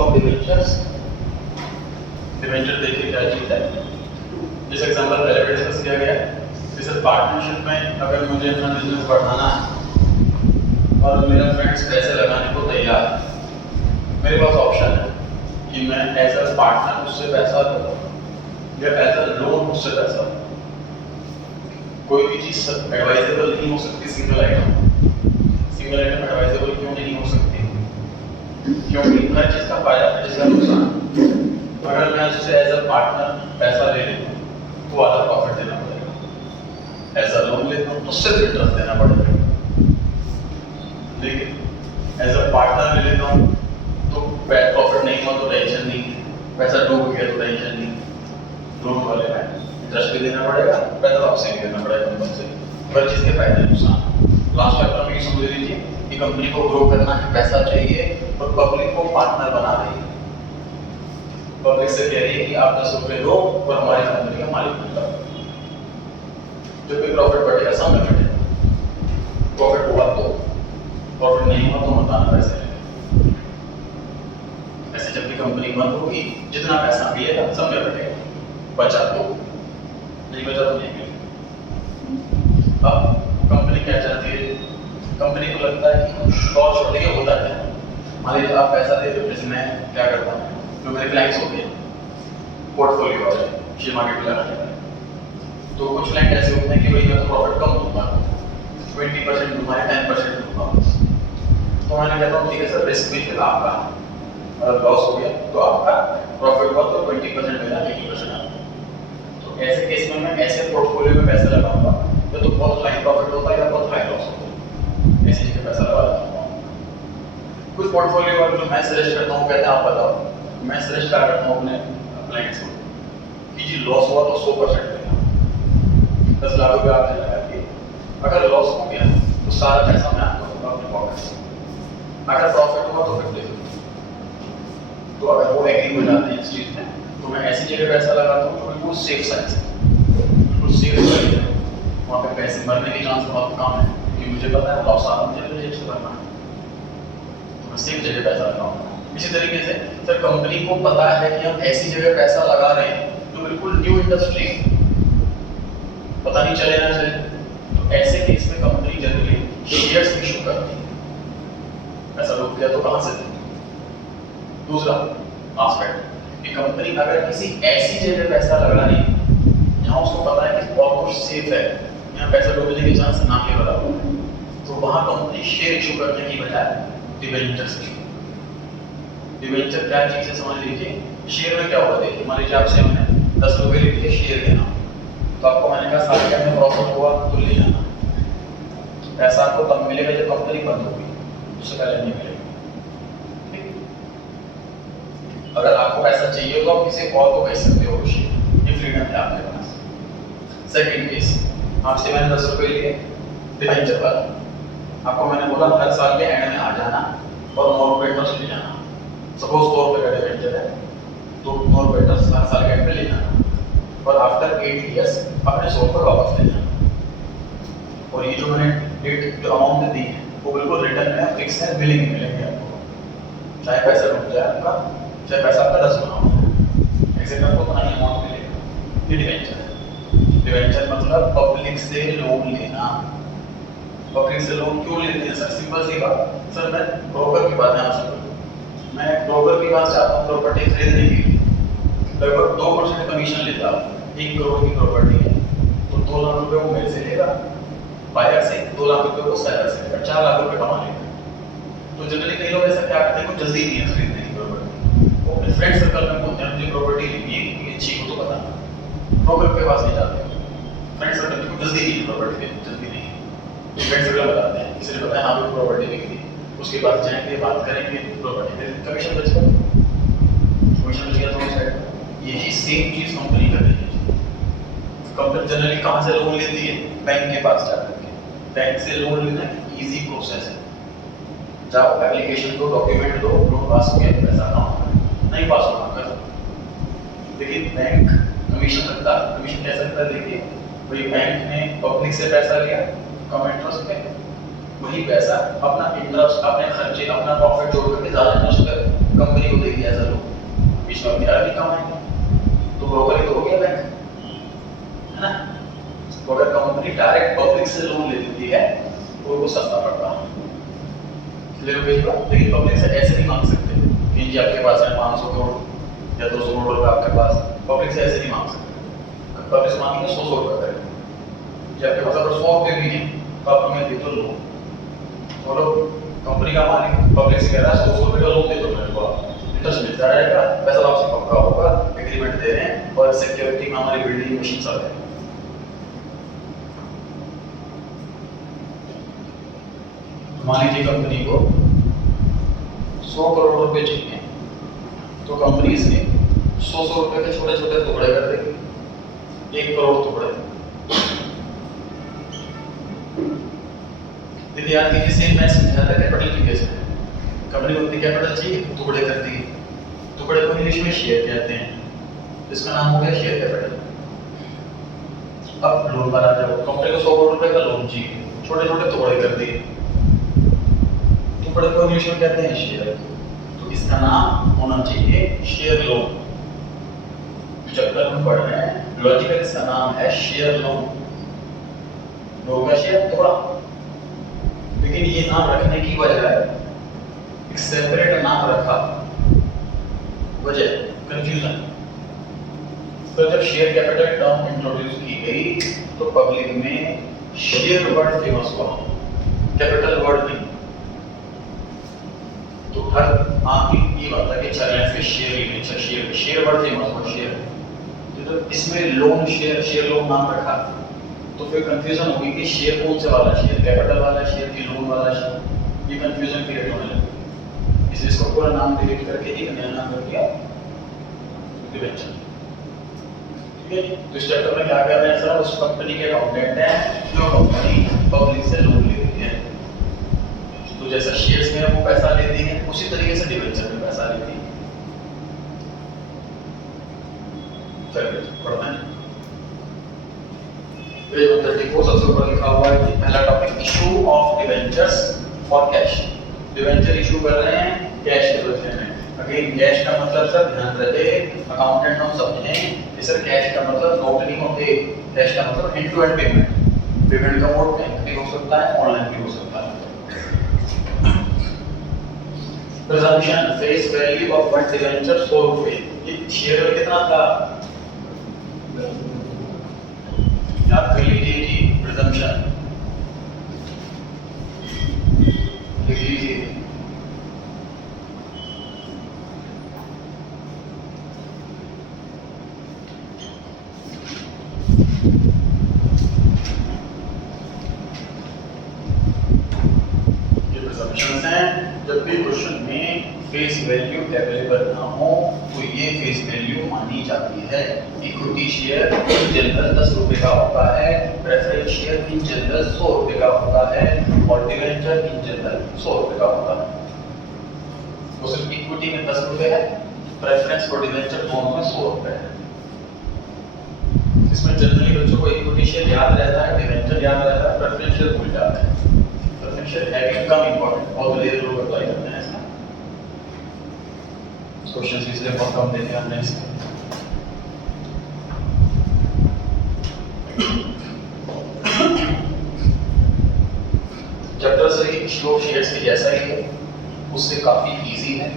Of debentures. Debenture देखिए क्या चीज है, जिस एग्जांपल पहले डिस्कस किया गया है, जैसे पार्टनरशिप में अगर मुझे अपना बिजनेस बढ़ाना है और मेरा फ्रेंड्स पैसे लगाने को तैयार है, मेरे पास ऑप्शन है कि मैं एज अ पार्टनर उससे पैसा लूं या एज अ लोन उससे पैसा लूं। कोई भी चीज एडवाइजेबल नहीं हो सकती सिंगल आइटम एडवाइजेबल क्यों नहीं हो सकती? क्योंकि हर चीज का फायदा है, जिसका नुकसान। अगर मैं उससे एज अ पार्टनर पैसा ले लेता हूँ तो आधा प्रॉफिट देना पड़ेगा, एज अ लोन लेता हूँ तो सिर्फ इंटरेस्ट देना पड़ेगा। लेकिन एज अ पार्टनर ले लेता हूँ तो प्रॉफिट नहीं हुआ तो टेंशन नहीं, पैसा डूब गया तो टेंशन नहीं। लोन वाले में इंटरेस्ट भी देना पड़ेगा, पैसा वापसी भी देना पड़ेगा कंपनी से। हर चीज के फायदे नुकसान। लास्ट चैप्टर में ये समझ लीजिए कि कंपनी को ग्रो करना है, पैसा चाहिए और पब्लिक को पार्टनर बना रही है। पब्लिक से कह रही है कि आप 10 रुपए दो और हमारी कंपनी का मालिक बन जाओ। जब भी प्रॉफिट बढ़ेगा सब में बढ़ेगा। प्रॉफिट हुआ तो, प्रॉफिट नहीं हुआ तो बताना पैसे लेंगे। ऐसे जब भी कंपनी बंद होगी, जितना पैसा मिलेगा सब में बढ़ेगा। बचा तो नहीं, बचा तो नहीं मिलेगा। अब कंपनी क्या चाहती है? कंपनी को लगता है कि कुछ और छोड़ के होता है। मान लीजिए आप पैसा दे रहे हो, जैसे मैं क्या करता हूँ, जो मेरे क्लाइंट्स होते हैं पोर्टफोलियो वाले शेयर मार्केट में लगाने वाले, तो कुछ क्लाइंट ऐसे होते हैं कि भाई मैं तो प्रॉफिट कम दूंगा, 20% दूंगा या 10% दूंगा। तो मैंने कहता हूँ ठीक है सर, रिस्क भी फिर आपका, अगर लॉस हो गया तो आपका, प्रॉफिट हुआ तो 20% मेरा, 80% आपका। तो ऐसे केस में मैं ऐसे पोर्टफोलियो में पैसे लगाऊंगा तो बहुत हाई प्रॉफिट होता है या बहुत हाई लॉस होता है, ऐसी जगह पैसा लगा देता हूँ। कुछ पोर्टफोलियो वाले जो मैं सजेस्ट करता हूँ कहते हैं आप बताओ, मैं सजेस्ट क्या करता हूँ अपने क्लाइंट्स को कि जी लॉस हुआ तो 100% देना, 10 लाख रुपये आपने लगा दिए, अगर लॉस हो गया तो सारा पैसा मैं आपको दूंगा अपने पॉकेट से, अगर प्रॉफिट हुआ तो 50। तो अगर वो एग्री हो जाते हैं इस चीज में तो मैं ऐसी जगह पैसा लगाता हूँ जो बिल्कुल सेफ साइड से, बिल्कुल सेफ साइड है, वहाँ पे पैसे मरने की चांस बहुत कम है, क्योंकि मुझे पता है लॉस आ रहा है, मुझे से करना है, तो मैं सेफ जगह पैसा लगाऊंगा। इसी तरीके से सर कंपनी को पता है कि हम ऐसी जगह पैसा लगा रहे हैं तो बिल्कुल न्यू इंडस्ट्री, पता नहीं चले ना चले, तो ऐसे केस में कंपनी जनरली शेयर्स इशू करती है। ऐसा लोग किया तो कहाँ से देंगे? दूसरा एस्पेक्ट कि कंपनी अगर किसी ऐसी जगह पैसा लगा रही है जहाँ उसको पता है कि ऑलमोस्ट सेफ है, यहाँ पैसा डूबने के चांस ना के बराबर है, तो वहाँ कंपनी शेयर इशू करने की बजाय डिबेंचर्स इशू। डिबेंचर क्या चीज़ है समझ लीजिए। शेयर में क्या होगा देखिए, मान लीजिए आपसे हमने 10 रुपये लिए शेयर देना, तो आपको मैंने कहा साल के में प्रॉफिट हुआ तो ले जाना, पैसा आपको तब मिलेगा जब कंपनी बंद होगी, उससे पहले नहीं मिलेगा। अगर आपको पैसा चाहिए तो आप किसी और को भेज सकते हो, ये फ्रीडम है आपके पास। सेकंड केस, आपसे मैंने 10 रुपये लिए डिबेंचर वाला, आपको मैंने बोला हर साल के एंड में आ जाना और 9 रुपये इंटरेस्ट ले जाना। सपोज 100 रुपये का डिबेंचर है तो 9 रुपये इंटरेस्ट हर साल के एंड में ले जाना और आफ्टर 8 ईयर्स अपने 100 रुपये वापस ले जाना। और ये जो मैंने डेट जो अमाउंट दी है वो बिल्कुल रिटर्न में फिक्स है, मिलेंगे मिलेंगे आपको, चाहे पैसा रुक जाए आपका, चाहे पैसा आपका 10 गुना हो, ऐसे में आपको उतना ही अमाउंट मिलेगा। ये डिबेंचर है। डिबेंचर मतलब पब्लिक से लोन लेना। पब्लिक से लोन क्यों लेते हैं सर? सिंपल सी बात, सर मैं ब्रोकर की बात ध्यान से बोलूं, मैं ब्रोकर की बात चाहता हूँ प्रॉपर्टी खरीदने के लिए, लगभग 2% कमीशन लेता हूँ। 1 करोड़ की प्रॉपर्टी है तो 2 लाख रुपए वो मेरे से लेगा, बायर से 2 लाख रुपए वो सेलर से लेगा, 4 लाख रुपए कमा लेगा। तो जनरली कई लोग ऐसा क्या करते हैं, कुछ जल्दी नहीं है खरीदने की प्रॉपर्टी, वो अपने फ्रेंड सर्कल में बोलते हैं मुझे प्रॉपर्टी लेनी है, ये अच्छी हो तो बता, ब्रोकर के पास नहीं जाते। फ्रेंड सर्कल को जल्दी नहीं है प्रॉपर्टी लेनी, जल्दी नहीं है, फ्रेंड सर्कल बताते हैं, इसलिए पता है हाँ भी प्रॉपर्टी बिकती है, उसके बाद जाएंगे बात करेंगे प्रॉपर्टी पे कमीशन बचेगा, कमीशन बच गया दोनों साइड। यही सेम चीज कंपनी कर रही है। कंपनी जनरली कहाँ से लोन लेती है? बैंक के पास जाकर के। बैंक से लोन लेना इजी प्रोसेस है, जाओ एप्लीकेशन दो, डॉक्यूमेंट दो, लोन पास हो गया, पैसा अकाउंट में, नहीं पास होना कर। लेकिन बैंक कमीशन रखता है। कमीशन कैसे रखता है देखिए, भाई बैंक ने पब्लिक से पैसा लिया कम इंटरेस्ट पे, वही पैसा अपना इंटरेस्ट, अपने खर्चे, अपना प्रॉफिट जोड़ करके ज्यादा इंटरेस्ट कंपनी को देगी एज अ लोन, बीच में अपनी भी कमाएंगे, तो ब्रोकर ही तो हो गया बैंक, है ना। तो अगर कंपनी डायरेक्ट पब्लिक से लोन ले लेती है तो वो सस्ता पड़ता है, ले लो भेज, लेकिन पब्लिक से ऐसे नहीं मांग सकते कि जी आपके पास है 500 करोड़ या 200 करोड़ रुपए आपके पास, पब्लिक से ऐसे नहीं मांग सकते। पब्लिक से मांगेंगे 100 रुपए करेंगे, जब आपके पास अगर 100 रुपए भी है तो आप हमें दे दो लोन, और कंपनी का मालिक पब्लिक से कह रहा है 100 रुपए का लोन दे दो मेरे को, इंटरेस्ट मिलता रहेगा, पैसा वापसी पक्का होगा, एग्रीमेंट दे रहे हैं और सिक्योरिटी में हमारी बिल्डिंग मशीन सब है। मान लीजिए कंपनी को 100 करोड़ रुपए चाहिए, तो कंपनी इसके 100 रुपए के छोटे छोटे टुकड़े कर देगी, 1 करोड़ टुकड़े। यदि याद कीजिए सेम मैं समझा था कैपिटल के केस में, कंपनी को इतनी कैपिटल चाहिए, टुकड़े कर दिए, टुकड़े को इंग्लिश में शेयर कहते हैं, इसका नाम हो गया शेयर कैपिटल। अब लोन पर आ जाओ, कंपनी को 100 करोड़ रुपए का लोन चाहिए, छोटे छोटे टुकड़े कर दिए, टुकड़े को इंग्लिश में कहते हैं शेयर, तो इसका नाम होना चाहिए शेयर लोन। जब तक हम पढ़ रहे हैं लॉजिकल, इसका नाम है शेयर लोन, लोन का शेयर टुकड़ा। लेकिन ये नाम रखने की वजह है, एक सेपरेट नाम रखा, वजह कंफ्यूजन। तो जब शेयर कैपिटल टर्म इंट्रोड्यूस की गई तो पब्लिक में शेयर वर्ड फेमस हुआ, कैपिटल वर्ड नहीं। तो हर आदमी ये बात है कि चैलेंज के शेयर लेने, शेयर शेयर वर्ड फेमस हुआ, शेयर। तो इसमें लोन शेयर, शेयर लोन नाम रखा, तो फिर कंफ्यूजन होगी कि शेयर कौन से वाला शेयर, कैपिटल वाला शेयर कि लोन वाला शेयर, ये कंफ्यूजन क्रिएट होने लगी। इसलिए इसको पूरा नाम डिलीट करके एक नया नाम रख दिया डिवेंचर। ठीक है, तो इस चैप्टर में क्या कर रहे हैं सर, उस कंपनी के अकाउंटेंट हैं जो कंपनी पब्लिक से लोन ले रही है, तो जैसा शेयर्स में वो पैसा लेती है उसी तरीके से डिवेंचर में पैसा लेती है। चलिए पढ़ते हैं। पेज 134 सबसे ऊपर लिखा हुआ है कि पहला topic issue of debentures for cash. Debenture issue कर रहे हैं कैश के बदले में। अगेन कैश का मतलब सर ध्यान रखे, अकाउंटेंट हम समझें कि सर कैश का मतलब नोट नहीं होते, कैश का मतलब end to end payment. Payment का मोड बैंक भी हो सकता है, ऑनलाइन भी हो सकता है। Presumption face value of one debenture 100 रुपए। ये शेयर में कितना था याद कर लीजिए जी, प्रिजम्पशन लिख लीजिए। ये प्रिजम्पशंस हैं, जब भी क्वेश्चन में फेस वैल्यू अवेलेबल ना हो तो ये फेस वैल्यू मानी जाती है। इक्विटी शेयर इन जनरल 10 रुपए का होता है, प्रेफरेंस शेयर इन जनरल 100 रुपए का होता है और डिवेंचर इन जनरल 100 रुपए का होता है। तो सिर्फ इक्विटी में 10 रुपए है, प्रेफरेंस और डिवेंचर दोनों में 100 रुपए है। इसमें जनरली बच्चों को इक्विटी शेयर याद रहता है, डिवेंचर याद रहता है, प्रेफरेंस शेयर भूल जाते हैं। प्रेफरेंस शेयर है कम इंपॉर्टेंट, बहुत लेयर लोग अप्लाई करते हैं इसमें, क्वेश्चंस इसलिए बहुत कम देते हैं हमने इसमें। चैप्टर से इशू ऑफ शेयर्स के जैसा ही है, उससे काफी इजी है।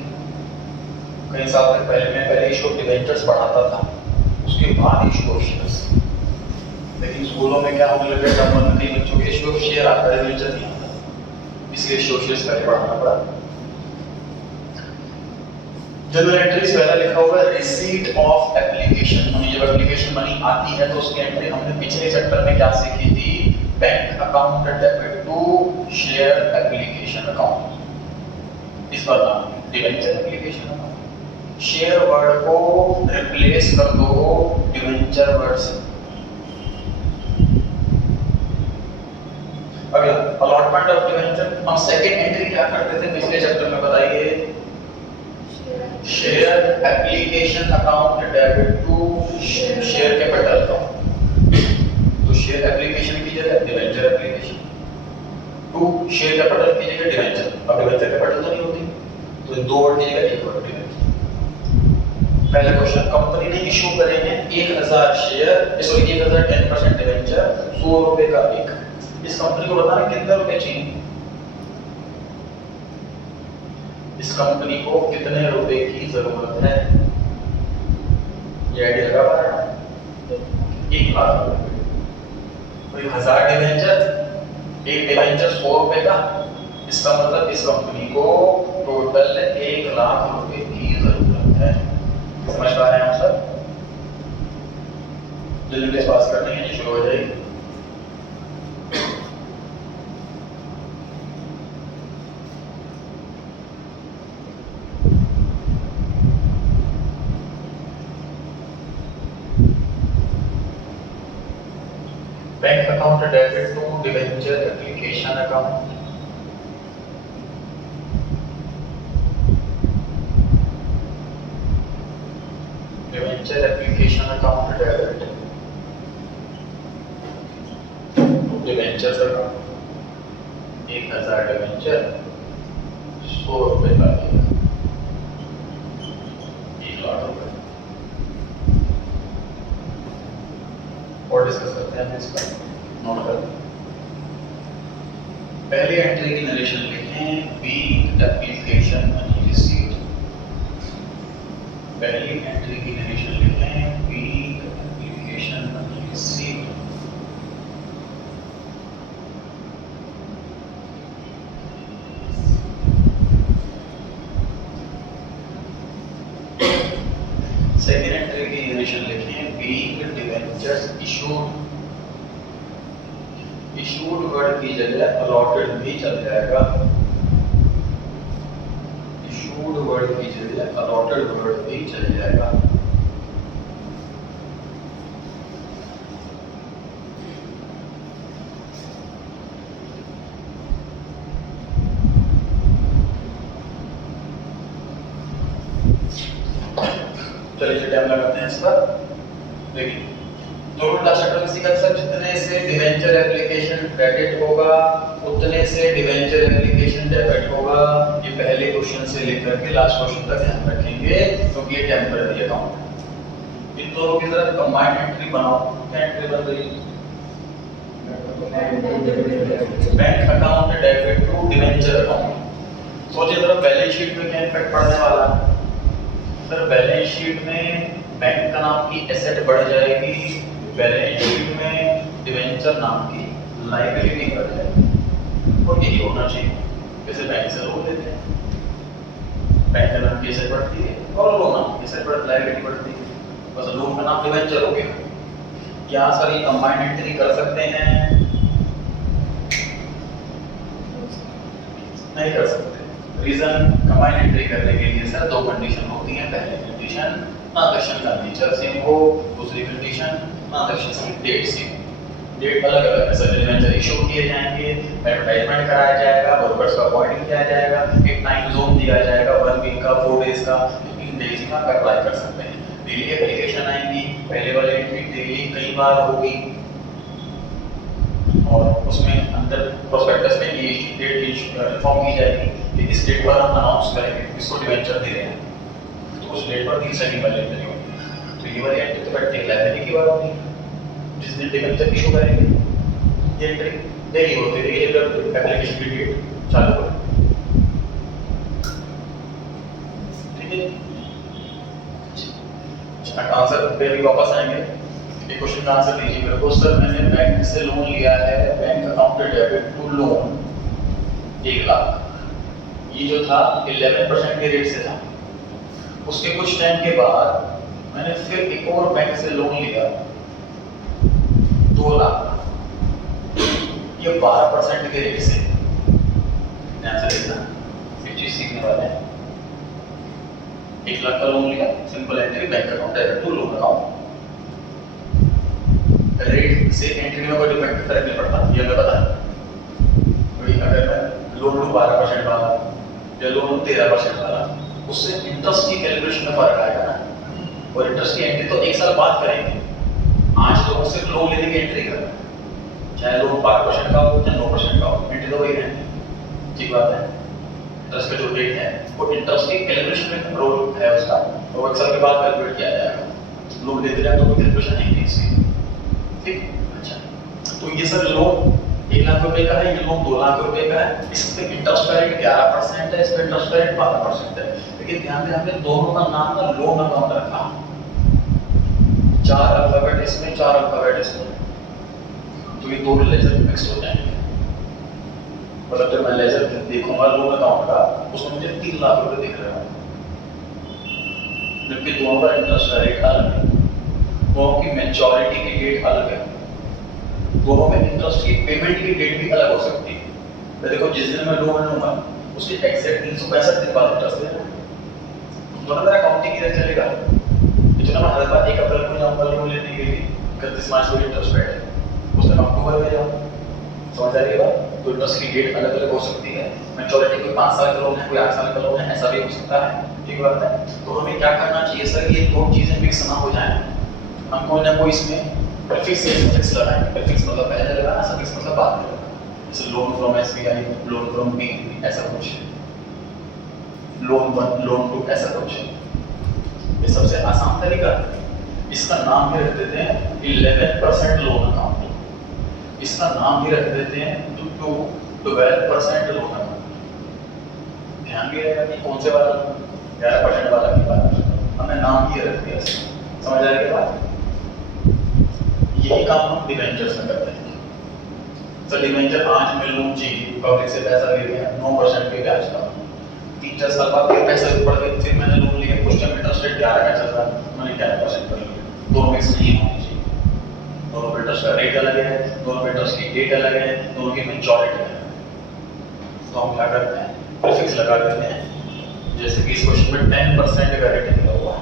कई साल तक पहले इशू ऑफ डिवेंचर्स पढ़ाता था, उसके बाद इशू ऑफ शेयर्स। लेकिन स्कूलों में क्या होने लगा, जब कई बच्चों के इशू ऑफ शेयर आता है, डिवेंचर नहीं आता, इसलिए इशू ऑफ शेयर्स पहले पढ़ाना पड़ा। जनरल एंट्री से पहले लिखा हुआ है रिसीट ऑफ एप्लीकेशन मनी। जब एप्लीकेशन मनी आती है तो उसकी एंट्री हमने पिछले चैप्टर में क्या सीखी थी, bank account debit to share application account. इस बार नाम debenture application account. Share word को रिप्लेस कर दो डिवेंचर वर्ड से। अगला अलॉटमेंट ऑफ डिवेंचर। हम सेकंड एंट्री क्या करते थे पिछले चैप्टर में, बताइए। Share application account debit to share capital account. तो शेयर एप्लीकेशन की जगह debenture application, to share capital की जगह डिवेंचर। अब डिवेंचर कैपिटल तो नहीं होती, तो 2 वर्ड की जगह 1 वर्ड डिवेंचर। पहला क्वेश्चन, कंपनी ने इशू करे हैं 1000 शेयर, सॉरी 1000 10% डिवेंचर 100 रुपए का एक। इस कंपनी को बताना कितने रुपए चाहिए, इस कंपनी को कितने रुपए की जरूरत है, ये आइडिया लगा पा रहा है? 1 लाख रुपए। तो 1000 डिवेंचर, एक डिवेंचर 100 रुपए का, इसका मतलब इस कंपनी को टोटल 1 लाख रुपए की जरूरत है। समझ पा रहे हैं आप सब? जल्दी से पास करनी है, शुरू हो जाएगी। Bank account debit to debenture application account, debenture application account debit debenture account, 1000 debenture 100 रुपए का, 1 लाख रुपए। और डिस्कस करते हैं इसका, नोट कर। पहली एंट्री की नरेशन लिखें, बी एप्लीकेशन मनी रिसीव्ड। पहली एंट्री की नरेशन लिखें, by application money received. Second entry की नरेशन लिखें, by debentures issued. Issued word की जगह अलॉटेड भी चल जाएगा, इशूड वर्ड की जगह अलॉटेड वर्ड भी चल जाएगा। चलिए टाइम लगाते हैं इस पर। देखिए दोनों लास्ट चैप्टर में सीखा था, जितने से डिवेंचर एप्लीकेशन क्रेडिट होगा उतने से डिवेंचर एप्लीकेशन डेबिट होगा। ये पहले क्वेश्चन से लेकर के लास्ट क्वेश्चन तक ध्यान रखेंगे, क्योंकि ये टेम्पररी अकाउंट है। इन दोनों की तरह कंबाइंड एंट्री बनाओ। क्या एंट्री बन रही है? Bank account debit to debenture account. सोचिए जरा बैलेंस शीट में क्या इफेक्ट पड़ने वाला है। सर बैलेंस शीट में बैंक का नाम की एसेट बढ़ जाएगी, बैलेंस शीट में डिवेंचर नाम की लायबिलिटी बढ़ जाएगी। और यही होना चाहिए, जैसे बैंक से लोन लेते हैं, बैंक का नाम की एसेट बढ़ती है और लोन नाम की एसेट बढ़ती, लायबिलिटी बढ़ती है। बस लोन का नाम डिवेंचर हो गया। क्या सर ये कंबाइंड एंट्री कर सकते हैं? नहीं कर सकते। रीजन, कंबाइंड एंट्री करने के लिए सर 2 कंडीशन होती हैं। पहली कंडीशन ट्रांजैक्शन का नेचर सेम हो, दूसरी कंडीशन ट्रांजैक्शन की डेट सेम। डेट अलग अलग है सर, डिवेंचर इशू किए जाएंगे, एडवर्टाइजमेंट कराया जाएगा, ब्रोकर्स का अपॉइंटिंग किया जाएगा, एक टाइम जोन दिया जाएगा 1 वीक का, 4 डेज का, 3 डेज का अप्लाई कर सकते हैं। डेली एप्लीकेशन आएंगी, पहले वाली एंट्री डेली कई बार होगी और उसमें अंदर प्रोस्पेक्टस में ये डेट इन्फॉर्म की जाएगी कि इस डेट पर हम अनाउंस करेंगे इसको डिवेंचर दे रहे हैं, तो उस डेट पर 3 सेकंड वाली एंट्री होगी। तो ये वाली एंट्री तो बैठ लाइबिलिटी की बात होती है, जिस दिन डिवेंचर इशू करेंगे ये एंट्री डेली होती है, जब एप्लीकेशन की डेट चालू हो। ठीक है, आंसर पे भी वापस आएंगे। एक क्वेश्चन का आंसर दीजिए मेरे को। सर मैंने बैंक से लोन लिया है, bank account debit to loan 1 lakh. ये जो था 11% के रेट से था। उसके कुछ टाइम के बाद मैंने फिर एक और बैंक से लोन लिया 2 लाख, ये 12% के रेट से। ध्यान से देखना, एक चीज सीखने वाले हैं। 1 लाख का लोन लिया, simple entry bank account debit to loan account. Rate से एंट्री में कोई डिफरेंट फर्क नहीं पड़ता, ये हमें पता है। वही अगर मैं लोन लूं 12% वाला या लोन लूं 13% वाला, उससे इंटरेस्ट की कैलकुलेशन में फर्क आएगा ना। और इंटरेस्ट की एंट्री तो 1 साल बाद करेंगे। आज तो सिर्फ लोन लेने की एंट्री कर, चाहे लोन 12% का हो या 9% का हो, एंट्री तो वही है। ठीक बात है। इंटरेस्ट का जो रेट है वो इंटरेस्ट की कैलकुलेशन में रोल है उसका, और वो एक्सेल के बाद कैलकुलेट किया जाएगा। लोन लेते रहे तो कोई कैलकुलेशन नहीं है इसकी, ठीक। अच्छा, तो ये सर लोन 1 लाख रुपए का है, ये लोन 2 लाख रुपए का है, इस पे इंटरेस्ट का रेट 11% है, इस पे इंटरेस्ट का रेट 12% है। लेकिन ध्यान दें हमने दोनों का नाम ना लोन अकाउंट रखा, 4 अल्फाबेट इसमें 4 अल्फाबेट इसमें, तो ये दो लेजर मिक्स हो जाएंगे। मतलब जब मैं लेजर देखूंगा लोन अकाउंट का, उसमें मुझे 3 लाख रुपए दिख रहे हैं, जबकि दोनों का इंटरेस्ट का रेट अलग है, दोनों की मैच्योरिटी की डेट अलग है, दोनों में इंटरेस्ट की पेमेंट की डेट भी अलग हो सकती है। तो देखो जिस दिन मैं लोन लूंगा उसके एग्जैक्ट 365 दिन बाद इंटरेस्ट देना, दोनों मेरा अकाउंटिंग ईयर चलेगा। इतना मैं हर बार 1 अप्रैल को जाऊंगा लोन लेने के लिए, 31 मार्च को इंटरेस्ट रेट है, उस दिन अक्टूबर में जाऊँ, समझ आ रही है बात? तो इंटरेस्ट की डेट अलग अलग हो सकती है, मैच्योरिटी कोई 5 साल का लोन है, कोई 8 साल का लोन है, ऐसा भी हो सकता है, ठीक बात है। तो हमें क्या करना चाहिए सर, ये दो चीजें मिक्स ना हो जाए, हम कोई ना कोई इसमें प्रीफिक्स लगाएंगे। प्रीफिक्स मतलब पहले लगाना, सफिक्स मतलब बाद में लगाना। जैसे loan from SBI, loan from BE, ऐसा कुछ, लोन 1, लोन 2, ऐसा कुछ। ये सबसे आसान तरीका है। इसका नाम भी रख देते हैं 11% लोन अकाउंट, इसका नाम भी रख देते हैं 12% लोन अकाउंट। ध्यान भी रहेगा कि कौन से वाला 11% वाला की बात है, हमने नाम ही रख दिया, समझ आ रही है बात? यही काम हम डिवेंचर्स में करते हैं। सर डिवेंचर आज मैं लूं जी, पब्लिक से पैसा ले लिया 9% के ब्याज का, 3-4 साल बाद फिर पैसा बढ़ गया, फिर मैंने लोन लिया, कुछ टाइम इंटरेस्ट रेट 11 का चल रहा है, मैंने 11% कर लिया। दोनों मिक्स नहीं होनी चाहिए, दोनों पे इंटरेस्ट का रेट अलग है, दोनों पे इंटरेस्ट की डेट अलग है, दोनों की मैच्योरिटी अलग है। तो हम क्या करते हैं, प्रीफिक्स लगा देते हैं। जैसे कि इस क्वेश्चन में 10% का रेट निकला हुआ है,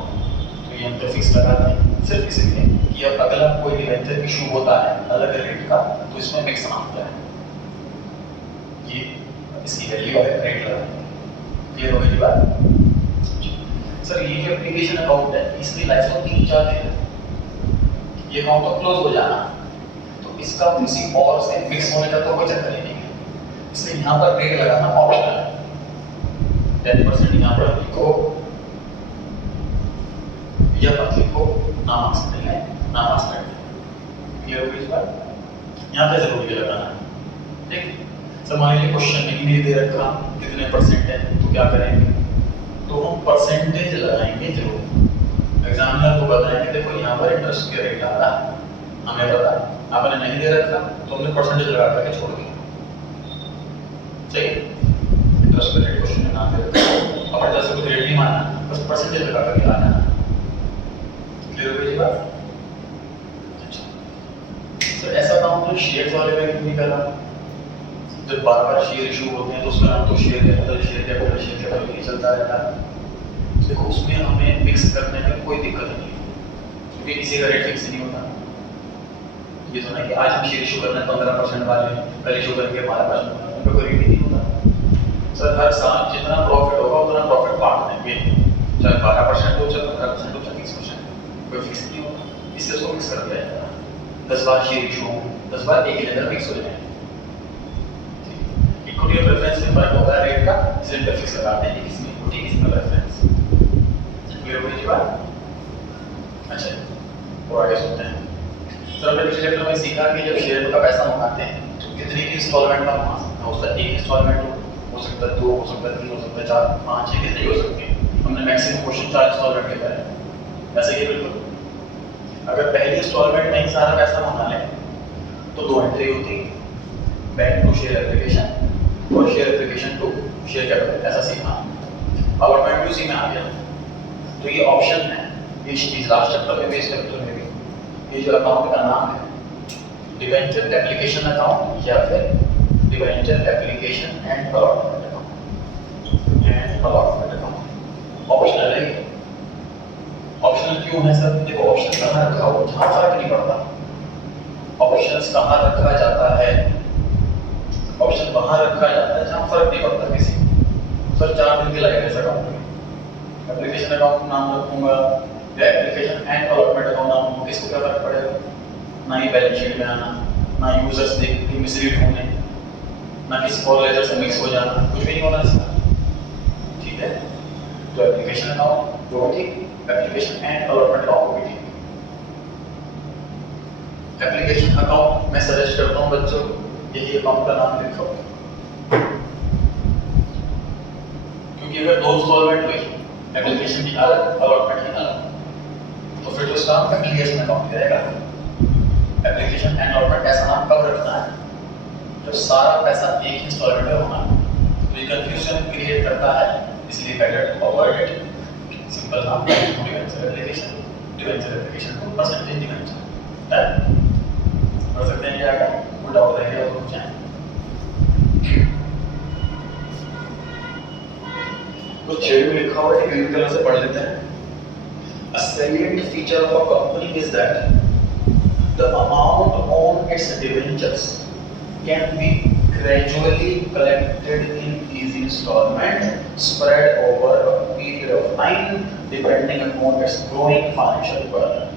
तो ये हम प्रीफिक्स लगाते हैं सिर्फ इसलिए कि अब अगला कोई डिवेंचर इशू होता है अलग रेट का, तो इसमें मिक्स ना हो जाए। ये इसकी वैल्यू है, रेट लगा, क्लियर हो गई बात? सर ये जो एप्लीकेशन अकाउंट है इसकी लाइफ तो 3-4 दिन है, ये अकाउंट तो क्लोज हो जाना, तो इसका किसी और से मिक्स होने का तो कोई चक्कर ही नहीं है, इसलिए यहाँ पर रेट लगाना ऑप्शनल है। 10% यहाँ पर लिखो या मत लिखो, नाम आ सकते हैं, नाम आ सकते हैं, क्लियर हो गई बात? यहाँ पे जरूरी है लगाना, ठीक। सर मान लीजिए क्वेश्चन नहीं दे रखा कितने परसेंट है, तो क्या करेंगे, तो हम परसेंटेज लगाएंगे जरूर। एग्जामिनर को बताएंगे देखो यहाँ पर इंटरेस्ट के रेट आ रहा है, हमें पता, आपने नहीं दे रखा तो हमने परसेंटेज लगा करके छोड़ दिया, सही। इंटरेस्ट के रेट क्वेश्चन में नाम दे रखा, अपने तरफ से कुछ रेट नहीं माना, बस परसेंटेज लगा करके आना, क्लियर हो गई बात? अच्छा सर ऐसा काम तो शेयर वाले में क्यों नहीं कर रहा? जब बार-बार शेयर इशू होते हैं तो उसका नाम तो शेयर कैपिटल नहीं चलता रहता है। देखो उसमें हमें मिक्स करने में कोई दिक्कत नहीं है, क्योंकि किसी का रेट फिक्स नहीं होता। ये तो ना कि आज हम शेयर इशू करना है 15% वाले, कल इशू करके 12%, उनका कोई रेट नहीं होता। सर हर साल जितना प्रॉफिट होगा उतना प्रॉफिट बांट देंगे, चाहे 12% हो चाहे 15% हो चाहे 20%, कोई फिक्स नहीं होता, इसलिए उसको मिक्स कर दिया जाता है। 10 बार शेयर इशू हो, 10 बार एक ही लेकर मिक्स हो जाए, इक्विटी और प्रेफरेंस में फर्क होता है रेट का, इसलिए प्रीफिक्स लगाते हैं, इसमें इक्विटी इसमें प्रेफरेंस, क्लियर हो गई बात? अच्छा और आगे सुनते हैं। सर हमने पिछले चैप्टर में सीखा कि जब शेयर का पैसा मंगाते हैं तो कितनी की इंस्टॉलमेंट का मंगा सकते हैं, उसका एक इंस्टॉलमेंट हो सकता है, 2 हो सकता है, 3 हो सकता है, 4, 5, 6 कितनी हो सकती है। हमने मैक्सिमम क्वेश्चन 4 इंस्टॉलमेंट के करे, ऐसे ही बिल्कुल। अगर पहली इंस्टॉलमेंट में ही सारा पैसा मंगा लें तो 2 एंट्री होती है, बैंक टू शेयर एप्लीकेशन और share application to share capital, ऐसा सीखा। अब पॉइंट उसी में आ गया, तो ये ऑप्शन है, ये लास्ट चैप्टर में बेस चैप्टर में भी ये जो अकाउंट का नाम है डिवेंचर एप्लीकेशन अकाउंट या फिर debenture application and allotment account, optional है। ऑप्शनल क्यों है सर? देखो ऑप्शन कहाँ रखा हो जहाँ फर्क नहीं पड़ता, ऑप्शंस कहाँ रखा जाता है, ऑप्शन वहां रखा जाता है जहां फर्क नहीं पड़ता किसी। सर 4 दिन के लाइक ऐसा अकाउंट एप्लीकेशन अकाउंट नाम रखूंगा या एप्लीकेशन एंड अलॉटमेंट अकाउंट नाम रखूंगा, किसको क्या फर्क पड़ेगा? ना ही बैलेंस शीट में आना, ना यूजर्स देख के मिसलीड होने, ना किसी और लेजर से मिक्स हो जाना, कुछ भी नहीं होना इसका। तो एप्लीकेशन अकाउंट जो भी ठीक, एप्लीकेशन एंड अलॉटमेंट अकाउंट भी ठीक। एप्लीकेशन अकाउंट मैं सजेस्ट करता हूँ बच्चों यही अकाउंट का नाम लिखो, क्योंकि अगर दो इंस्टॉलमेंट हुई एप्लीकेशन की अलग अलॉटमेंट की अलग, तो फिर तो उसका एप्लीकेशन अकाउंट रहेगा। एप्लीकेशन एंड अलॉटमेंट ऐसा नाम कब रखना है जब सारा पैसा एक इंस्टॉलमेंट में होना है, तो ये कंफ्यूजन क्रिएट करता है, इसलिए better to avoid it. Simple नाम डिवेंचर एप्लीकेशन, डिवेंचर एप्लीकेशन को परसेंटेज डिवेंचर पढ़ सकते हैं। क्या कोई डाउट रह गया तो पूछें। तो शेयर में लिखा हुआ है कि तरह से पढ़ लेते हैं। A salient feature of a company is that the amount on its debentures can be gradually collected in easy installment spread over a period of time depending upon its growing financial requirement।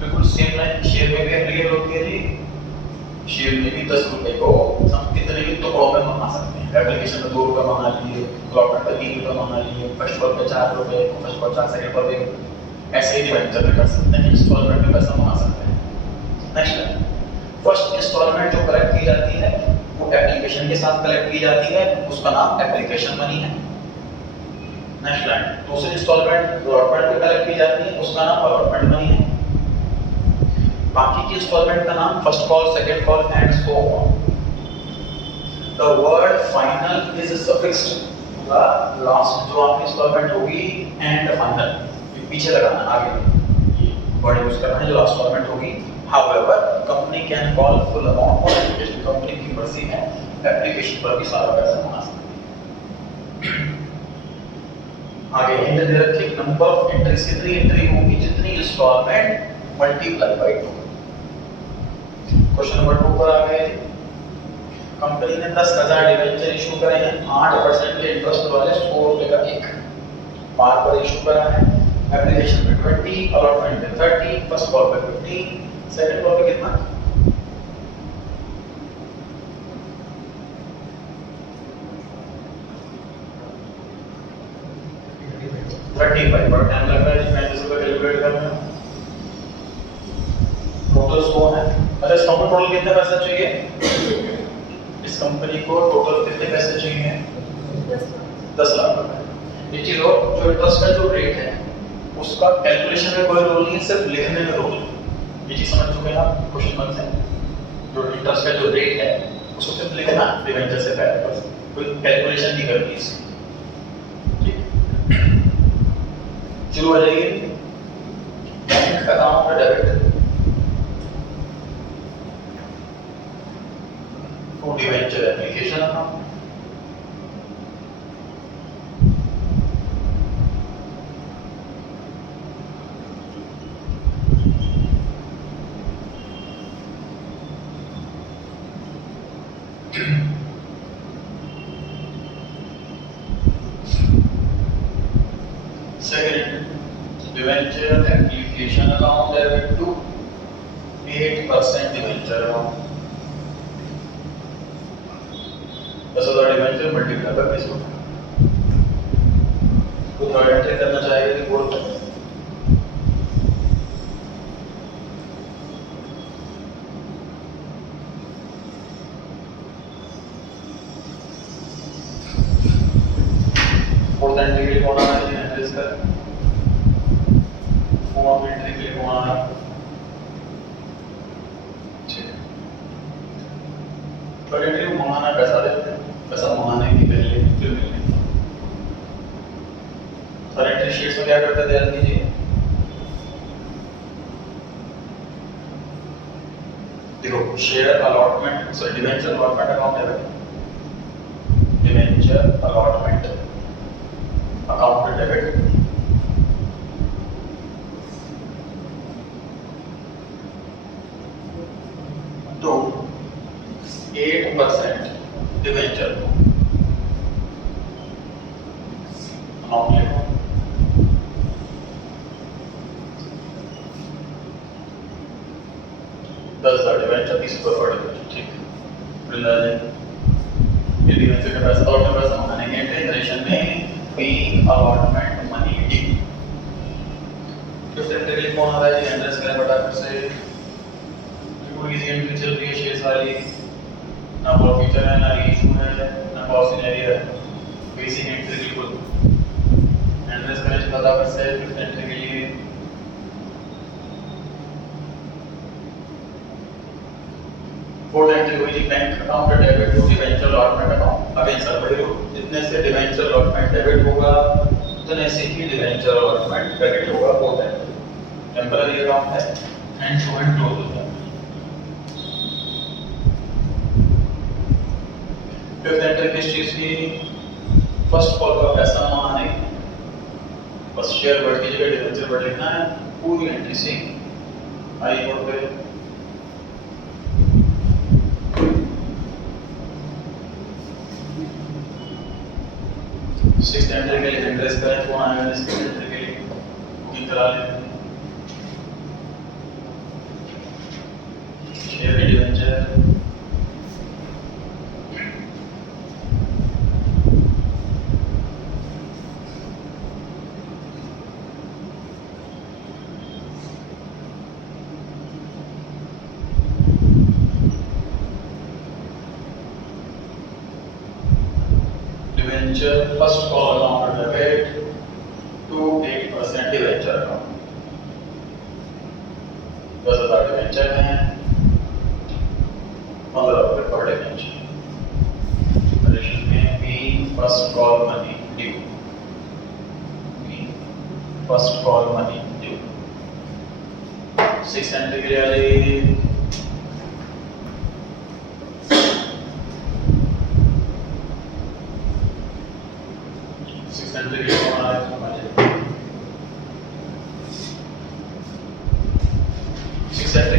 बिल्कुल same line share में भी applicable होती है जी। Share में भी 10 रुपए को हम कितने भी टुकड़ों में मंगा सकते हैं। एप्लीकेशन में 2 रुपए मंगा लिए, अलॉटमेंट में 3 रुपए मंगा लिए, फर्स्ट कॉल पे 4 रुपए, फर्स्ट कॉल 4 सेकंड पर भी ऐसे ही डिवेंचर में कर सकते हैं, इंस्टॉलमेंट में पैसा मंगा सकते हैं। नेक्स्ट, फर्स्ट इंस्टॉलमेंट जो कलेक्ट की जाती है वो एप्लीकेशन के साथ कलेक्ट की जाती है, उसका नाम एप्लीकेशन मनी है। नेक्स्ट लाइन, दूसरी इंस्टॉलमेंट अलॉटमेंट पे कलेक्ट की जाती है, उसका नाम अलॉटमेंट मनी है। बाकी की इंस्टॉलमेंट का नाम first call, second call and so on. The word final is suffixed, last जो आपकी इंस्टॉलमेंट होगी एंड फाइनल पीछे लगाना, आगे ये वर्ड यूज करना है जो लास्ट इंस्टॉलमेंट होगी। However, company can call full amount on application। Company की मर्जी है, एप्लीकेशन पर भी सारा पैसा मंगा सकती है। आगे हिंट दे रखी, नंबर ऑफ एंट्रीज कितनी एंट्री होगी जितनी installment multiply by 2। Question number 2 पर आ गए। कंपनी ने 10,000 डिवेंचर इशू करे हैं, 8% के इंटरेस्ट वाले 100 रुपए का एक पार पर इशू करा है। एप्लीकेशन पे 20, अलॉटमेंट पे 30, फर्स्ट कॉल पे 15, सेकंड कॉल पे कितना 35। बड़ा टाइम लग रहा है, मैं इसको कैलकुलेट करने में। टोटल 100 है। अच्छा, इस कंपनी टोटल कितने पैसे चाहिए? इस कंपनी को टोटल कितने पैसे चाहिए? 10 लाख रुपए। ये चीज और जो इंटरेस्ट का जो रेट है उसका कैलकुलेशन में कोई रोल नहीं है, सिर्फ लिखने में रोल है। ये चीज समझ चुके हैं आप क्वेश्चन में से? जो इंटरेस्ट का जो रेट है उसको सिर्फ लिखना डिवेंचर से पहले, बस कोई कैलकुलेशन नहीं करनी इसकी। शुरू हो जाइए। Bank account debit to debenture application account. Second, debenture application account debit to 8% debenture amount। बस अगर debenture multiply by 20 होगा। तो थर्ड एंट्री करना चाहेगा कि बोल सकते हैं। फोर्थ एंट्री के लिए कौन आ रहा है? एंट्रीज कर फोर्थ एंट्री के लिए कौन आ रहा है? ठीक है, थर्ड एंट्री को मंगाना पैसा देते हैं, पैसा मंगाने की पहले फिर मिलने। थर्ड एंट्री शीट्स में क्या करते थे याद कीजिए। देखो, share allotment, sorry debenture allotment account है, डिवेंचर अलॉटमेंट अकाउंट डेबिट तो 8% डिवेंचर अमाउंट लिखो। डिवेंचर 30 रुपये पर डिवेंचर, ठीक है। ये डिवेंचर का पैसा और पैसा मंगाने के ट्रांजेक्शन में फी अलॉटमेंट कौन आ रहा है जी, एंट्रेंस करें फटाफट से। बिल्कुल इजी एंट्री चल रही है शेयर्स वाली, ना बहुत फीचर है, ना इशू है, ना बहुत सिनेरियो है, बेसिक एंट्री बिल्कुल। एंट्रेंस करें फटाफट से फिफ्थ एंट्री के लिए। फोर्थ एंट्री हुई जी, bank account debit to debenture allotment account. Again sir बड़े जितने से डिवेंचर अलॉटमेंट डेबिट होगा उतने से ही डिवेंचर अलॉटमेंट क्रेडिट होगा। फोर्थ एंट्री टेम्पररी अकाउंट है, हैंड टू हैंड क्लोज होता है। फिफ्थ एंट्री किस चीज की, फर्स्ट कॉल का पैसा माना नहीं, बस शेयर वर्ड की जगह डिवेंचर वर्ड लिखना है। पूरी एंट्री सेम आई कोड पे। सिक्स्थ एंट्री के लिए एड्रेस करें, कौन आएगा सिक्स्थ एंट्री के लिए, बुकिंग करा लेते हैं। Share debenture first call account debit to 8% debenture account. 10,000 debenture हैं, 15 रुपए पर डिवेंचर। कंडीशन में by first call money due, by first call money due. 6 entry के लिए आ जाइए।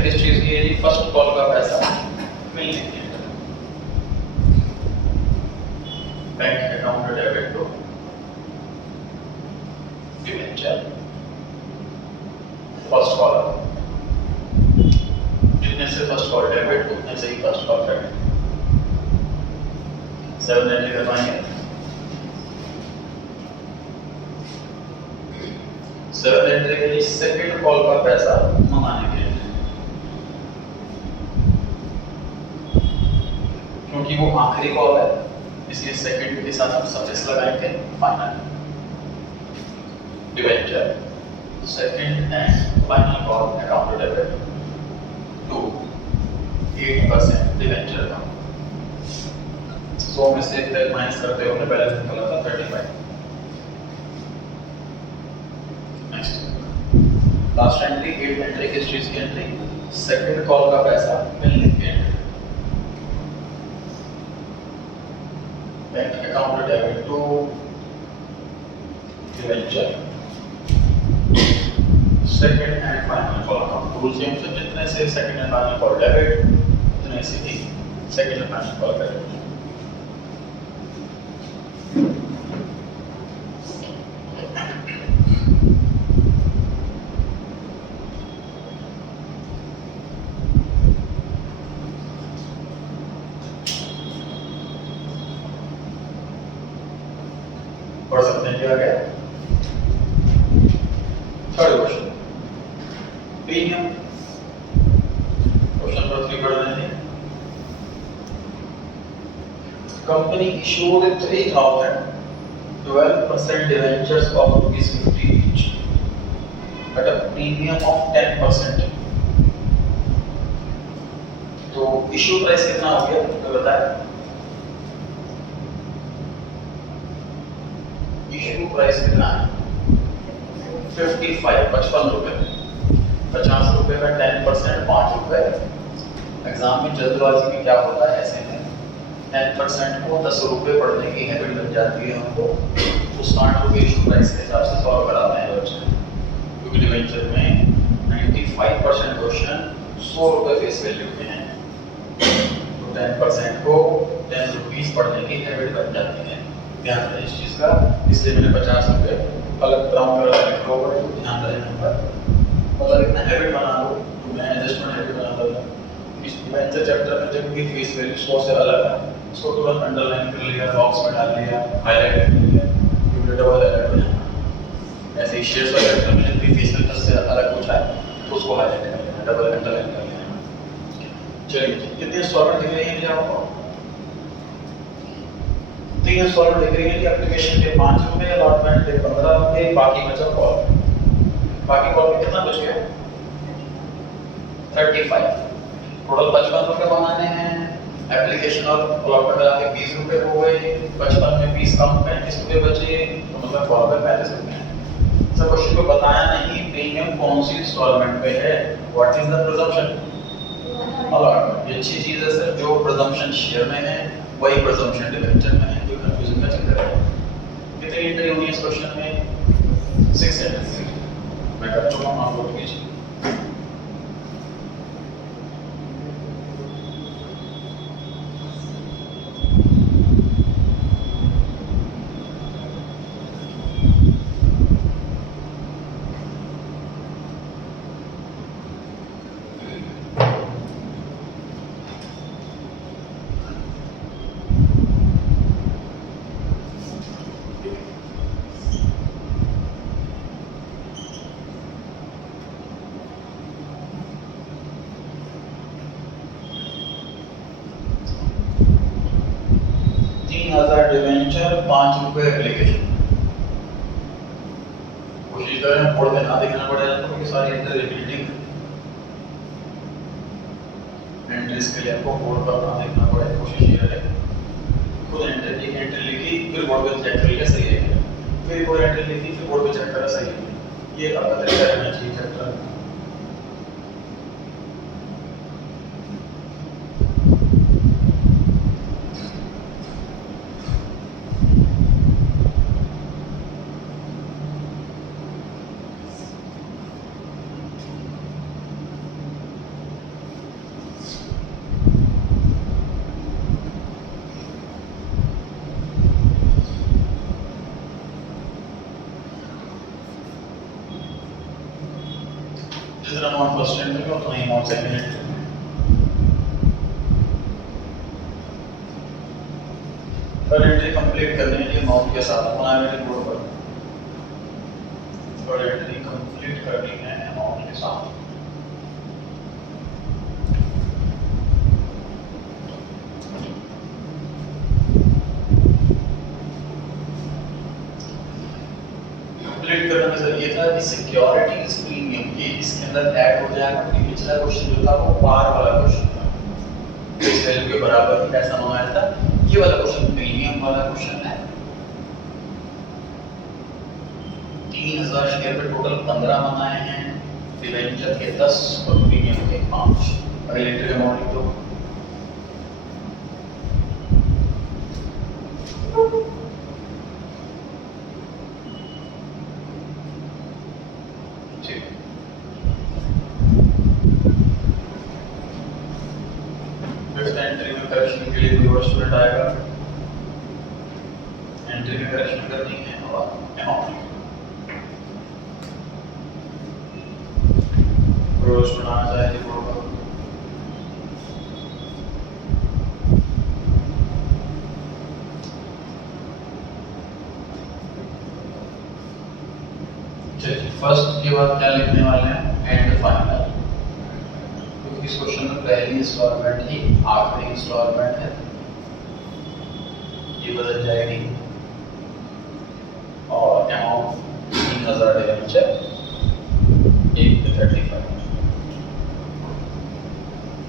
किस चीज की है जी, फर्स्ट कॉल का पैसा मिलने के लिए। Bank account debit to debenture first call, जितने से फर्स्ट कॉल डेबिट उतने से ही फर्स्ट कॉल क्रेडिट। 7 एंट्री करवाएंगे। 7 एंट्री के लिए सेकंड कॉल का पैसा मंगाने के लिए, क्योंकि वो आखिरी कॉल है इसलिए सेकंड के साथ हम सफिक्स लगाएंगे final. Debenture second and final call account debit to 8% debenture account. 100 में से 10 माइनस करते हुए बैलेंस निकला था 35। नेक्स्ट लास्ट एंट्री 8 एंट्री किस चीज की एंट्री, सेकंड कॉल का पैसा मिलने की एंट्री। Bank account debit to debenture second and final call account. Rule same से जितने से second and final call debit उतने से ही second and final call credit. पढ़ सकते हैं क्या गया। Third question premium, question number 3 पढ़ लेंगे। Company issued 3,012% debentures of ₹50 each at a premium of 10%। तो इश्यू प्राइस कितना हो गया तो बताएं। इश्यू प्राइस कितना है 55 रुपए। 50 रुपए का 10% 5 रुपए। एग्जाम में जल्दबाजी में क्या होता है, ऐसे में 10% को 10 रुपए पढ़ने की हैबिट बन जाती है हमको, तो 60 रुपए इश्यू प्राइस के हिसाब से सॉल्व कराते हैं बच्चे, क्योंकि डिवेंचर में 95% क्वेश्चन 100 रुपए फेस वैल्यू के हैं, तो 10% को 10 रुपीस पढ़ने की हैबिट बन जाती है। ध्यान रहे इस चीज का, इसलिए मैंने 50 रुपए अलग ब्राउन कलर में लिखा हुआ है, ध्यान रहे नंबर, मतलब इतना हैबिट बना लो, तो मैं एडजस्टमेंट हैबिट बना दूंगा। इस डिवेंचर चैप्टर में जब भी फेस वैल्यू 100 से अलग है उसको तुरंत अंडरलाइन कर लिया, बॉक्स में डाल लिया, हाईलाइट कर लिया, डबल हाईलाइट हो जाना। ऐसे ही शेयर्स वाले चैप्टर में यदि फेस फिल्टर से अलग कुछ है तो उसको हाईलाइट कर लेना, डबल अंडरलाइन कर लेना। चलिए कितने इंस्टॉलमेंट दिख रही है जी आपको? 3 इंस्टॉलमेंट दिख रही है कि एप्लीकेशन के 5 रुपए, अलॉटमेंट के 15 रुपए, बाकी बचा कॉल। बाकी कॉल में कितना बच गया? 35। टोटल 55 रुपए बनाने हैं, एप्लीकेशन और अलॉटमेंट मिला के 20 रुपए हो गए, 55 में 20 कम 35 रुपए बचे, तो मतलब कॉल पे 35 रुपए हैं। सर क्वेश्चन को बताया नहीं प्रीमियम कौन सी इंस्टॉलमेंट पे है, what is the presumption? Allotment. ये अच्छी चीज है सर, जो प्रिजम्पशन शेयर में है वही प्रिजम्पशन डिबेंचर में है, जो कंफ्यूजन का चक्कर है। कितनी एंट्री होनी है इस क्वेश्चन में? 6 एंट्री। मैं कर चुका हूं, आप लोग कीजिए। डिवेंचर 5 रुपए एप्लीकेशन। कोशिश करें बोर्ड में ना देखना पड़े आपको, क्योंकि सारी एंट्री एंट्रीज के लिए आपको बोर्ड पर ना देखना पड़े। कोशिश ये रहे खुद एंट्री लिखी फिर बोर्ड पे चेक कर लिया सही है, फिर कोई एंट्री लिखी फिर बोर्ड पे चेक करा सही है। ये आपका तरीका रहना चाहिए चैप्टर। जितना अमाउंट फर्स्ट एंट्री में उतना ही अमाउंट सेकंड एंट्री में। पर एंट्री कंप्लीट करने के लिए अमाउंट के साथ बनाया मेरे बोर्ड पर, पर एंट्री कंप्लीट करनी है अमाउंट के साथ। कंप्लीट करने का ये था कि सिक्योरिटीज प्रीमियम ये इसके अंदर ऐड हो जाएगा, क्योंकि पिछला क्वेश्चन जो था वो पार वाला क्वेश्चन था, फेस वैल्यू के बराबर ही पैसा मंगाया था। ये वाला क्वेश्चन प्रीमियम वाला क्वेश्चन है। 3000 शेयर पे टोटल 15 मंगाए हैं, डिवेंचर के 10 और प्रीमियम के 5। अगले एंट्री अमाउंट लिख दो। एंट्री में करेक्शन के लिए कोई और स्टूडेंट आएगा, एंट्री में करेक्शन करनी है और अमाउंट रोज बनाना चाहिए बोर्ड पर। चलिए फर्स्ट के बाद क्या लिखने वाले हैं? And final. इस क्वेश्चन में पहली इंस्टॉलमेंट ही आखिरी इंस्टॉलमेंट है, ये बदल जाएगी और अमाउंट 3000 डिवेंचर 35।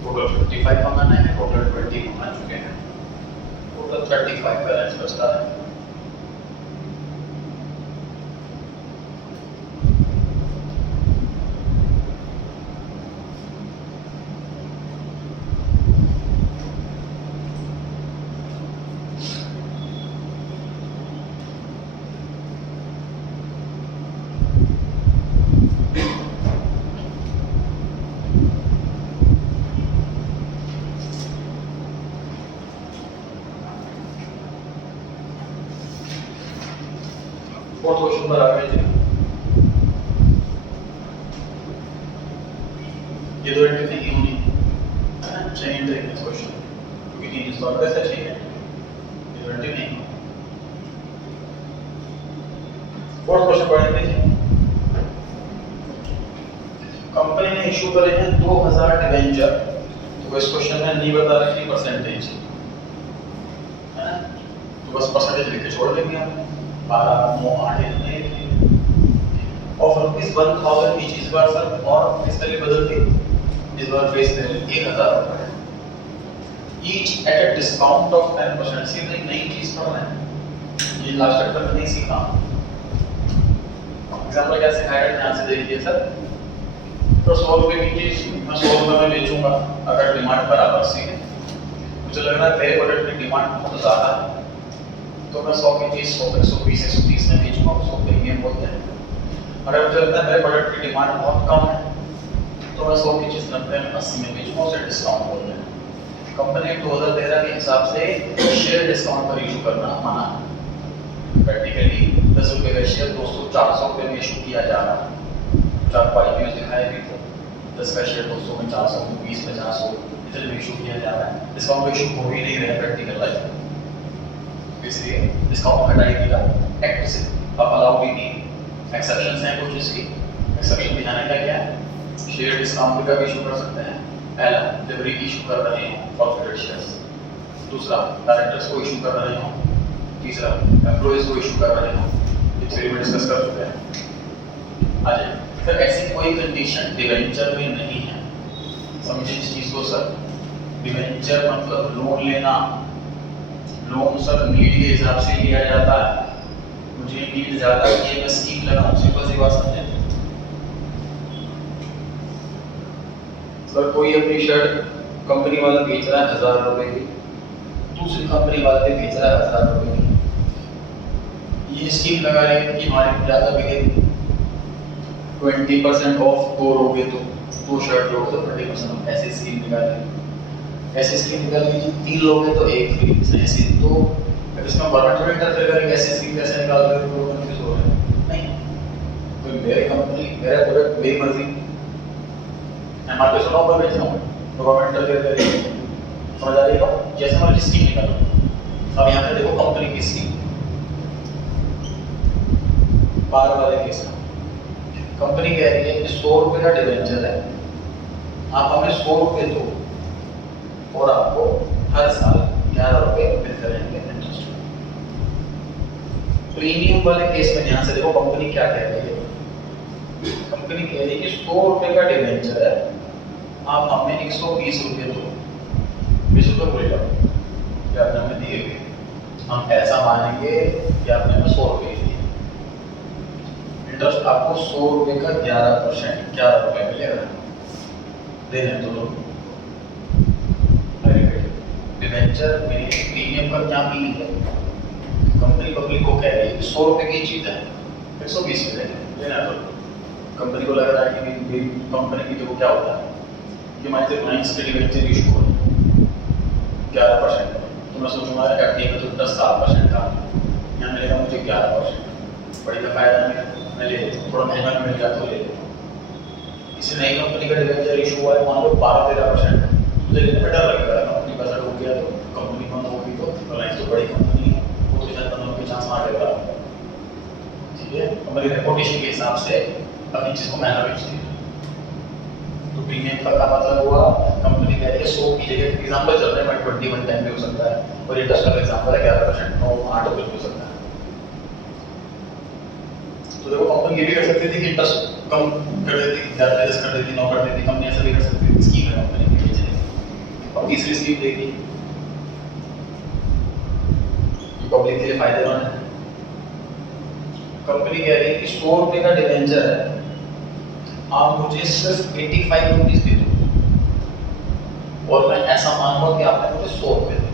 टोटल 55 मंगाना है, टोटल 20 मंगा चुके हैं, टोटल 35 बैलेंस बचता है। फोर्थ क्वेश्चन पर आ गए जी। ये दो एंट्री नहीं होनी है ना, चाहिए एंट्री इस क्वेश्चन, क्योंकि तीन सॉल्व कैसे चाहिए, ये दो एंट्री नहीं। फोर्थ क्वेश्चन पढ़ेंगे जी। ने इशू करे हैं 2000 डिवेंचर, तो इस क्वेश्चन में नहीं बता रहा कि परसेंटेज है ना, तो बस परसेंटेज लिख के छोड़ देंगे हम 12 9 8 इतने और ₹1000 ईच। इस बार सर और किस तरह बदलती, इस बार फेस वैल्यू 1000 रुपए each at a discount of 10%। सीधे नई चीज पढ़ रहे हैं, ये लास्ट चैप्टर में नहीं सीखा। एग्जांपल क्या सिखाया है ध्यान से देखिए सर। तो 100 रुपए की चीज मैं 100 रुपए में बेचूंगा अगर डिमांड बराबर सी है। मुझे लग रहा है मेरे प्रोडक्ट की डिमांड बहुत ज्यादा है, तो मैं 100 की चीज 100 120 130 में बेचूंगा, उसको प्रीमियम बोलते हैं। अगर मुझे लगता है मेरे प्रोडक्ट की डिमांड बहुत कम है, तो मैं 100 की चीज 90 में 80 में बेचूंगा, उसे डिस्काउंट बोलते हैं। कंपनी 2013 के हिसाब से शेयर डिस्काउंट पर इशू करना मना है। प्रैक्टिकली 10 रुपए का शेयर 200 400 रुपए में इशू किया जा रहा है। जो आपको आईपीओ दिखाए भी थे, 10 का शेयर 200 में 400 में 20 में 400 इतने में इशू किया जा रहा है। डिस्काउंट इशू हो ही नहीं रहा है प्रैक्टिकल लाइफ में, इसलिए डिस्काउंट हटाई दिया एक्ट से। अब अलाउ भी नहीं, एक्सेप्शंस हैं कुछ इसकी। एक्सेप्शन दिखाने का क्या है, शेयर डिस्काउंट का भी इशू कर सकते हैं, पहला डिलीवरी इशू कर रहे हो फॉरफिटेड शेयर्स, दूसरा डायरेक्टर्स को इशू कर रहे हो, तीसरा एम्प्लॉइज को इशू कर रहे हो। ये थ्योरी में डिस्कस कर चुके हैं। आज सर ऐसी कोई कंडीशन डिवेंचर में नहीं है, समझिए इस चीज को सर। डिवेंचर मतलब लोन लेना, लोन सर नीड के हिसाब से लिया जाता है। मुझे नीड ज्यादा है, मैं स्कीम लगाऊं, सिंपल सी बात समझे सर। कोई अपनी शर्ट कंपनी वाला बेच रहा है 1000 रुपए की, दूसरी कंपनी वाले बेच रहा है 1000 रुपए की। ये स्कीम लगा रहे हैं कि हमारी ज्यादा बिकेगी, 20% ऑफ 2 लोगे तो 2 शर्ट लोगे तो 20% ऑफ, ऐसी स्कीम निकाली। ऐसी स्कीम निकाली जी 3 लोगे तो 1 फ्री, ऐसी तो इसमें गवर्नमेंट थोड़ी इंटरफेयर करेगी। ऐसी स्कीम कैसे निकाल रहे हो, कंफ्यूज हो रहे हैं। नहीं, कोई मेरी कंपनी मेरा प्रोडक्ट मेरी मर्जी, एमआरपी 100 पर बेच रहा हूँ तो गवर्नमेंट इंटरफेयर करेगी। समझ आ रही है? जैसे हमारी स्कीम निकालो, अब यहाँ पे देखो कंपनी की स्कीम बार वाले केस में कंपनी कह रही है कि 100 रुपए का डिवेंचर है, आप हमें 100 रुपए दो और आपको हर साल 11 रुपए मिलते रहेंगे इंटरेस्ट। प्रीमियम वाले केस में ध्यान से देखो कंपनी क्या कह रही है। कंपनी कह रही है कि 100 रुपए का डिवेंचर है, आप हमें 120 रुपए दो, 20 रुपए बोलेगा कि आपने हमें दिए, हम ऐसा मानेंगे कि आपने हमें 100 रुपए दिए। इंटरेस्ट आपको 100 रुपए का 11% 11 रुपए मिलेगा, देने दो लोग। डिवेंचर में प्रीमियम का क्या मीनिंग है, कंपनी पब्लिक को कह रही है कि 100 रुपए की चीज है 120 मिलेगा, लेना दो। कंपनी को लग रहा है कि मेरी कंपनी की देखो क्या होता है कि हमारे रिलायंस के डिवेंचर इशू हो 11%, तो मैं सोचूंगा एफडी में तो 10% का यहाँ मिलेगा मुझे 11%, बड़ी का फायदा मैं ले लेता हूँ, थोड़ा महंगा मिल जाता तो ले लेता हूँ। किसी नई कंपनी का डिवेंचर इशू हुआ है, मान लो 12-13%, मुझे लेने में डर लगेगा, कंपनी का हो गया तो कंपनी बंद होगी तो रिलायंस तो बड़ी कंपनी है, वो तो शायद बंद होने के चांस आ जाएगा। ठीक है, हमारी रेपुटेशन के हिसाब से अपनी चीज को महंगा बेचती है। तो प्रीमियम का क्या मतलब हुआ, कंपनी कह रही है 100 की जगह एग्जांपल चल रहा है 121 टाइम भी हो सकता है, और इंटरेस्ट का एग्जांपल है 11% 9-8 रुपए हो सकता है। तो देखो कंपनी ये भी कर सकती थी कि इंटरेस्ट कम कर देती, 10 कर देती, 9 कर देती, कंपनी ऐसा भी कर सकती थी। स्कीम है कंपनी की बेचने की। और तीसरी स्कीम देगी, ये पब्लिक के लिए फायदेमंद है। कंपनी कह रही है कि 100 रुपए का डिवेंचर है, आप मुझे सिर्फ 85 रुपीज दे दो और मैं ऐसा मानूंगा कि आपने मुझे 100 रुपए दिए।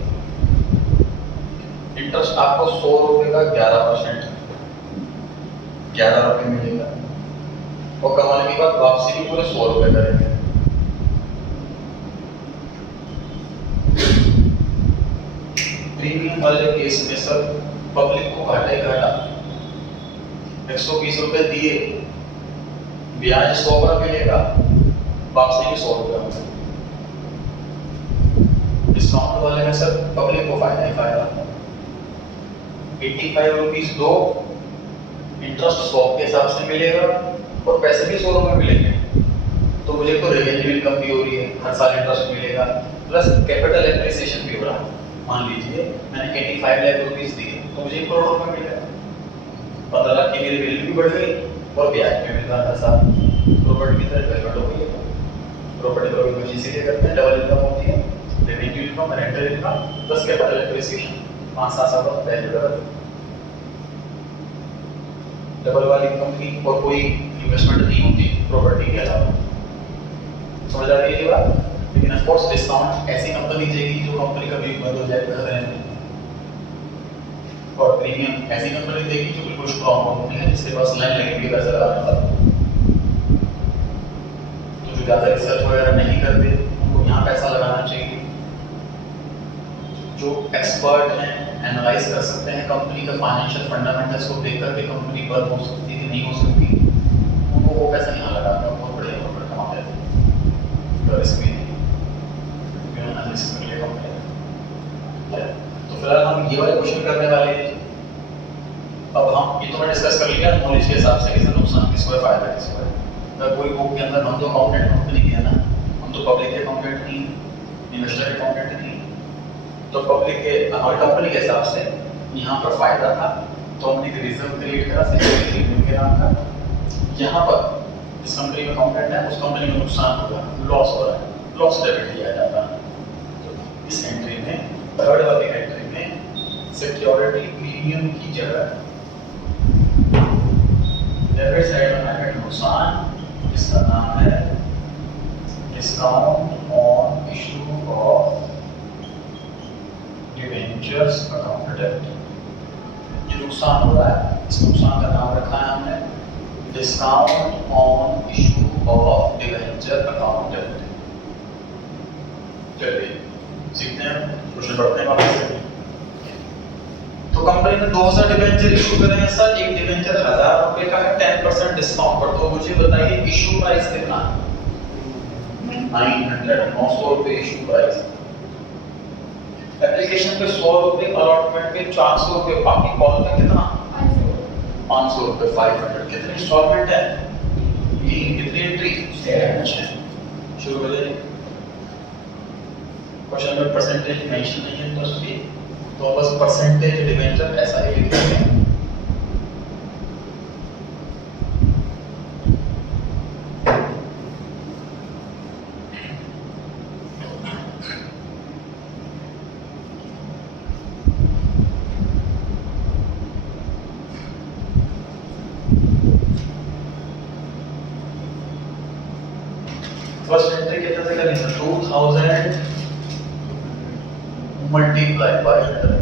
इंटरेस्ट आपको 100 रुपए का 11% 11 रुपए मिलेगा, और कमाने की बात वापसी भी पूरे 100 रुपए करेंगे। प्रीमियम वाले केस में सर पब्लिक को घाटा ही घाटा, 120 रुपए दिए, ब्याज 100 का मिलेगा, वापसी भी 100 रुपए होगा। डिस्काउंट वाले में सर पब्लिक को फायदा ही फायदा, 85 रुपीज दो, इंटरेस्ट 100 के हिसाब से मिलेगा और पैसे भी 100 रुपए मिलेंगे। तो मुझे तो रेवेन्यू इनकम भी हो रही है, हर साल इंटरेस्ट मिलेगा, प्लस कैपिटल एप्रिसिएशन भी हो रहा है। मान लीजिए मैंने 85 लाख रुपीस दिए तो मुझे 1 करोड़ रुपए मिल गया, 15 लाख की मेरी वैल्यू भी बढ़ गई और ब्याज भी मिल रहा है हर साल। प्रॉपर्टी की तरह डेवलपमेंट हो गई है। प्रॉपर्टी को इसीलिए करते हैं, डबल इनकम होती है, revenue income, rental income plus capital appreciation, 5-7 साल बाद वैल्यू डबल वाली इनकम की और कोई इन्वेस्टमेंट नहीं होती प्रॉपर्टी के अलावा। समझ आ रही है ये बात? लेकिन ऑफ कोर्स डिस्काउंट ऐसी कंपनी देगी जो कंपनी कभी बंद हो जाए खतरे में, और प्रीमियम ऐसी कंपनी देगी जो बिल्कुल स्ट्रॉन्ग कंपनी है जिसके पास लाइन लगेगी पैसा लगाने वाला। तो जो ज़्यादा रिसर्च वगैरह नहीं करते उनको यहाँ पैसा लगाना चाहिए। जो एक्सपर्ट हैं, एनालाइज कर सकते हैं कंपनी का फाइनेंशियल फंडामेंटल्स को देख करके कंपनी बंद हो सकती है कि नहीं हो सकती, उनको वो पैसा यहाँ लगाना बहुत बढ़िया प्रॉफिट कमाते हैं। तो रिस्क भी नहीं, रिस्क मिले कंपनी। तो फिलहाल हम ये वाले क्वेश्चन करने वाले हैं। अब हम ये तो मैं डिस्कस कर लिया नॉलेज के हिसाब से, किसका नुकसान किसको है, फायदा किसको है। अगर कोई बुक के अंदर हम तो अकाउंटेंट कंपनी के है ना, हम तो पब्लिक के अकाउंटेंट नहीं, इन्वेस्टर के अकाउंटेंट नहीं, तो पब्लिक के हमारी कंपनी के हिसाब से यहाँ पर फायदा था तो हमने एक रिजर्व क्रिएट करा सिक्योरिटी के नाम का। यहाँ पर जिस कंपनी में अकाउंटेंट है उस कंपनी में नुकसान होगा, लॉस हो रहा है, लॉस डेबिट किया जाता है। तो इस एंट्री में, थर्ड वाली एंट्री में सिक्योरिटी प्रीमियम की जगह डेबिट साइड में आएगा नुकसान, जिसका नाम है discount on issue of debentures account debit. ये नुकसान हो रहा है, इस नुकसान का नाम रखा है हमने discount on issue of debenture account debit. चलिए सीखते हैं, क्वेश्चन पढ़ते हैं वापस से। तो कंपनी ने 2000 डिवेंचर इशू करे हैं सर, एक डिवेंचर 1000 रुपए का है, 10% डिस्काउंट पर। तो मुझे बताइए इशू प्राइस कितना है? 900 रुपए इशू प्राइस। एप्लीकेशन पे 100 रुपए, अलॉटमेंट पे 400 रुपए, बाकी कॉल पे कितना? 500 रुपए, 500। कितनी इंस्टॉलमेंट है? ये कितनी एंट्री? 6। शुरू कर देंगे। क्वेश्चन में परसेंटेज मेंशन नहीं है इंटरेस्ट की, तो बस परसेंटेज डिवेंचर ऐसा ही लिख देंगे। फर्स्ट एंट्री कितने से करेंगे? 2000 multiply by 100।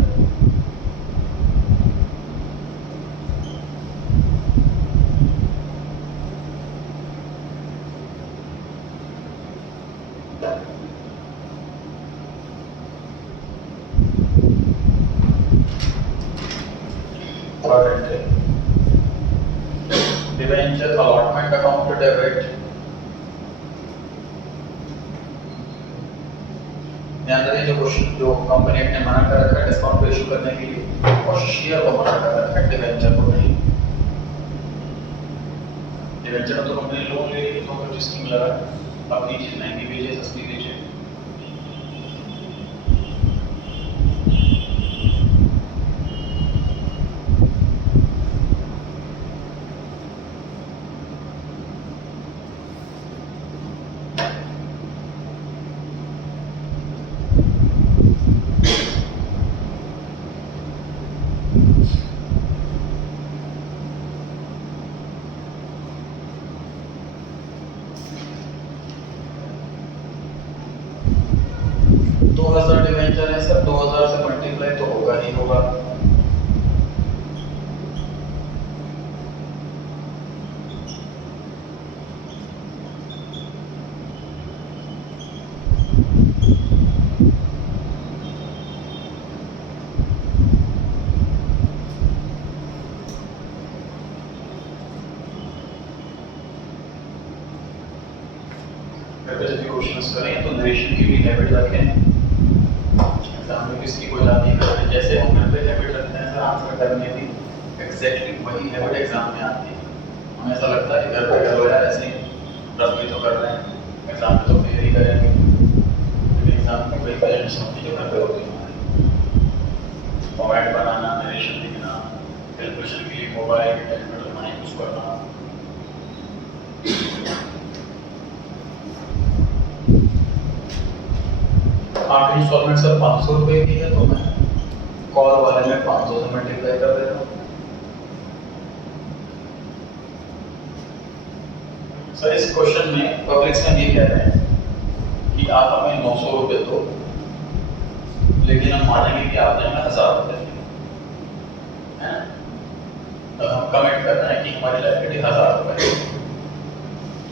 Third entry debenture allotment account debit. ध्यान रखिए जो कंपनी ने मना कर रखा है डिस्काउंट पे इशू करने के लिए, और शेयर को मना कर रखा है, डिवेंचर को नहीं। डिवेंचर तो कंपनी लोन ले रही है तो कुछ स्कीम लगा अपनी चीज महंगी बेचे, सस्ती बेचे। डिवेंचर है सर, 2000 से मल्टीप्लाई तो होगा ही होगा। क्वेश्चंस करें तो नरेशन की भी हैबिट रखें। एग्जाम में किसकी कोई याद नहीं करते, जैसे हम घर पे हैबिट रखते हैं सर आंसर करने की, एग्जैक्टली वही हैबिट एग्जाम में आती है। हमें ऐसा लगता है कि घर पे कर लो यार, ऐसे ही रफ भी तो कर रहे हैं, एग्जाम में तो क्लियर ही करेंगे, लेकिन एग्जाम में कोई प्रेजेंटेशन होती जो घर पे होती है हमारी, फॉर्मेट बनाना, नरेशन लिखना, कैलकुलेशन के लिए मोबाइल कैलकुलेटर यूज करना। आखिरी इंस्टॉलमेंट सर 500 रुपये की है, तो मैं कॉल वाले में 500 से मल्टीप्लाई कर देता हूँ। सर इस क्वेश्चन में पब्लिक से हम ये कह रहे हैं कि आप हमें 900 रुपये दो, लेकिन हम मानेंगे कि आपने हमें 1000 रुपये दिए, है ना? तो हम कमेंट कर रहे हैं कि हमारी लायबिलिटी 1000 रुपये है,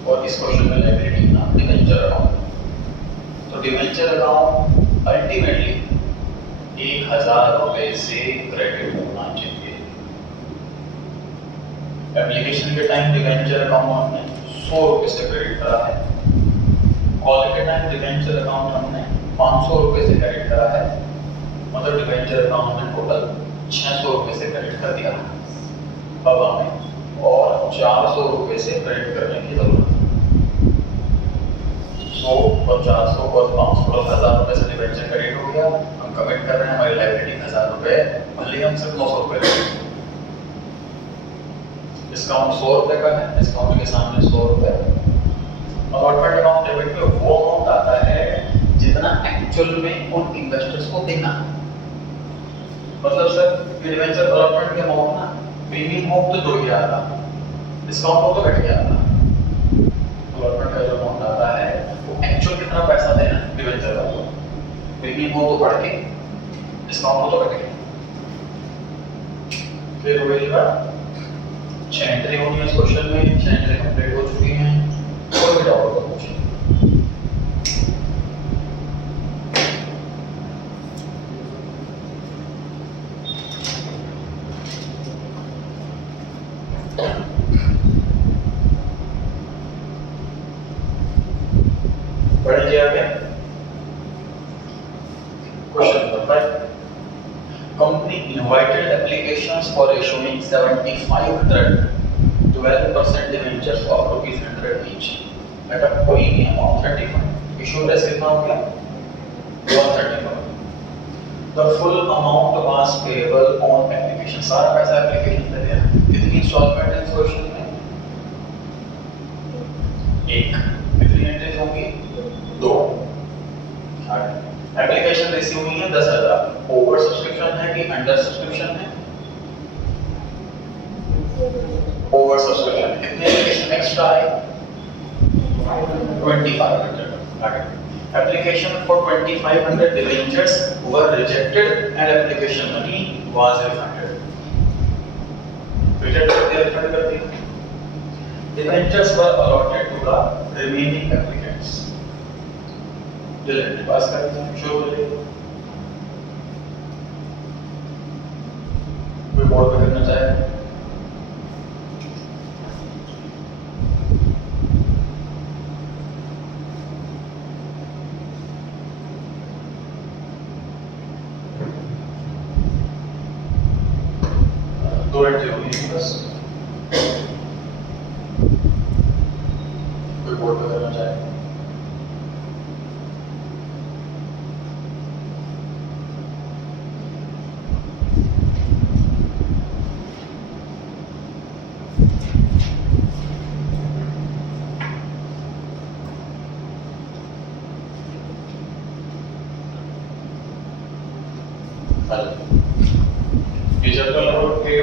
और इस क्वेश्चन में लायबिलिटी ना डिवेंचर अकाउंट। तो डिवेंचर अकाउंट अल्टीमेटली 1000 रुपये से क्रेडिट होना चाहिए। एप्लीकेशन के टाइम डिवेंचर अकाउंट हमने 100 रुपये से क्रेडिट करा है, कॉल के टाइम डिवेंचर अकाउंट हमने 500 रुपये से क्रेडिट करा है, मतलब डिवेंचर अकाउंट में टोटल 600 रुपये से क्रेडिट कर दिया। अब हमें और 400 रुपये से क्रेडिट करने की जरूरत है। 100 और 400 और 500 और 1000 रुपये से डिवेंचर क्रेडिट हो गया। हम कमिट कर रहे हैं हमारी लायबिलिटी 1000 रुपये, भले हम सिर्फ 900 रुपये लेंगे। डिस्काउंट 100 रुपये का है, डिस्काउंट के सामने 100 रुपये। अलॉटमेंट अकाउंट डेबिट में वो अमाउंट आता है जितना एक्चुअल में उन इन्वेस्टर्स को देना। मतलब सर डिवेंचर अलॉटमेंट के अमाउंट ना प्रीमियम हो तो जुड़ गया था, डिस्काउंट हो तो घट गया था। अलॉटमेंट का जो अमाउंट आता है वो एक्चुअल कितना पैसा देना डिवेंचर का, प्रीमियम हो तो बढ़ के, डिस्काउंट हो तो घट के। फिर वही बात 6 एंट्री होनी है इस क्वेश्चन में, 6 एंट्री कंप्लीट हो चुकी हैं। कोई भी डाउट हो पूछिए। बढ़िए आगे question number 5। Company invited applications for issuing 7,500 12% debentures of ₹100 each at a premium of 35. Issue price कितना हो गया? 135. The full amount was payable on application. सारा पैसा एप्लीकेशन पे दिया। कितनी इंस्टॉलमेंट है इस क्वेश्चन में? एक। कितनी एंट्रीज होंगी? 2। एप्लीकेशन रिसीव हुई है 10,000। ओवर सब्सक्रिप्शन है कि अंडर सब्सक्रिप्शन है? Over subscription. कितने एप्लीकेशन एक्स्ट्रा है? 2500। Application for 2500 debentures were rejected and application money was refunded. Reject कर दिया, refund कर दिया। Debentures were allotted to the remaining applicants. Delivery pass कर दिया, शुरू हो जाएगा। कोई बोर्ड पे करना चाहे? दो एंट्री होगी बस। कोई बोर्ड पे करना चाहे?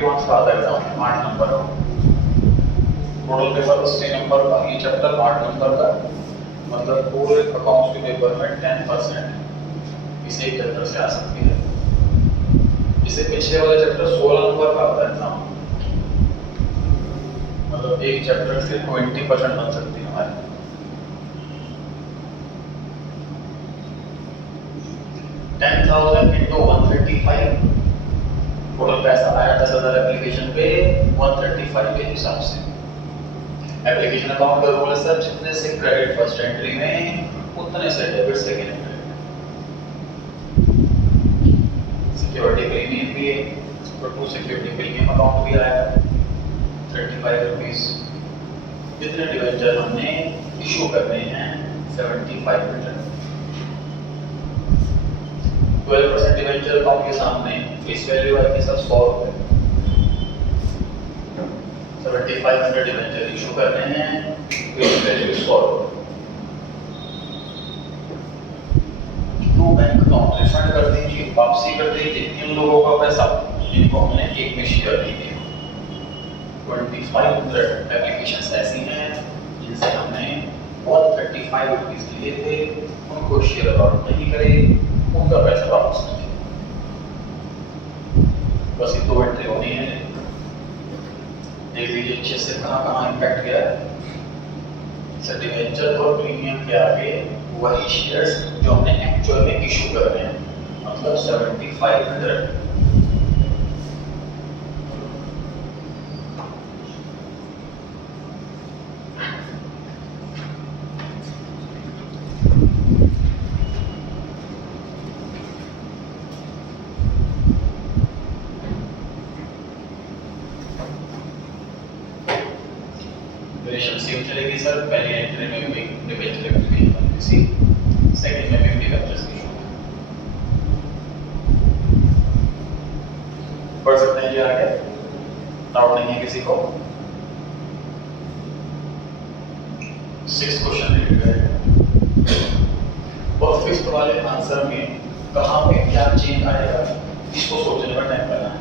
मार्क्स का आता है एग्जाम में 8 नंबर का टोटल पेपर 80 नंबर का। ये चैप्टर 8 नंबर का, मतलब पूरे अकाउंट्स के पेपर में 10% इसे एक चैप्टर से आ सकती है। इसे पीछे वाले चैप्टर 16 नंबर का आता है एग्जाम, मतलब एक चैप्टर से 20% बन सकती है हमारी। $10,000 × 135 टोटल पैसा आया 10,000 एप्लीकेशन पे 135 के हिसाब से। एप्लीकेशन अकाउंट का रूल है सर, जितने से क्रेडिट फर्स्ट एंट्री में उतने से डेबिट सेकंड एंट्री में। सिक्योरिटी प्रीमियम भी है, और टू सिक्योरिटी प्रीमियम अकाउंट भी आया 35 रुपीस। जितने डिवेंचर हमने इशू करने हैं 75 मीटर। 12% डिवेंचर अकाउंट के सामने फेस वैल्यू आएगी सर 100 रुपए। 7500 डिवेंचर इशू कर रहे हैं, फेस वैल्यू 100 रुपए। तो बैंक अकाउंट रिफंड कर दीजिए, वापसी कर दीजिए इन लोगों का पैसा जिनको हमने एक में शेयर दी थी। 2500 एप्लीकेशंस ऐसी हैं जिनसे हमने 135 रुपीज लिए थे, उनको शेयर अलॉट नहीं करे, उनका पैसा वापस कर दिया। बस ये 2 एंट्री होनी है। देख लीजिए अच्छे से कहाँ इम्पैक्ट गया है। सर डिवेंचर और प्रीमियम के आगे वही शेयर्स जो हमने एक्चुअल में इशू कर रहे हैं, मतलब 7500। सेम चलेगी सर, पहली एंट्री में भी डिवेंचर एप्लीकेशन किसी, सेकंड में भी डिवेंचर्स की पढ़ सकते हैं ये आगे, डाउट नहीं है किसी को। 6 क्वेश्चन रिपीट करेंगे और 5th वाले आंसर में कहाँ पे क्या चेंज आएगा इसको सोचने का टाइम करना है।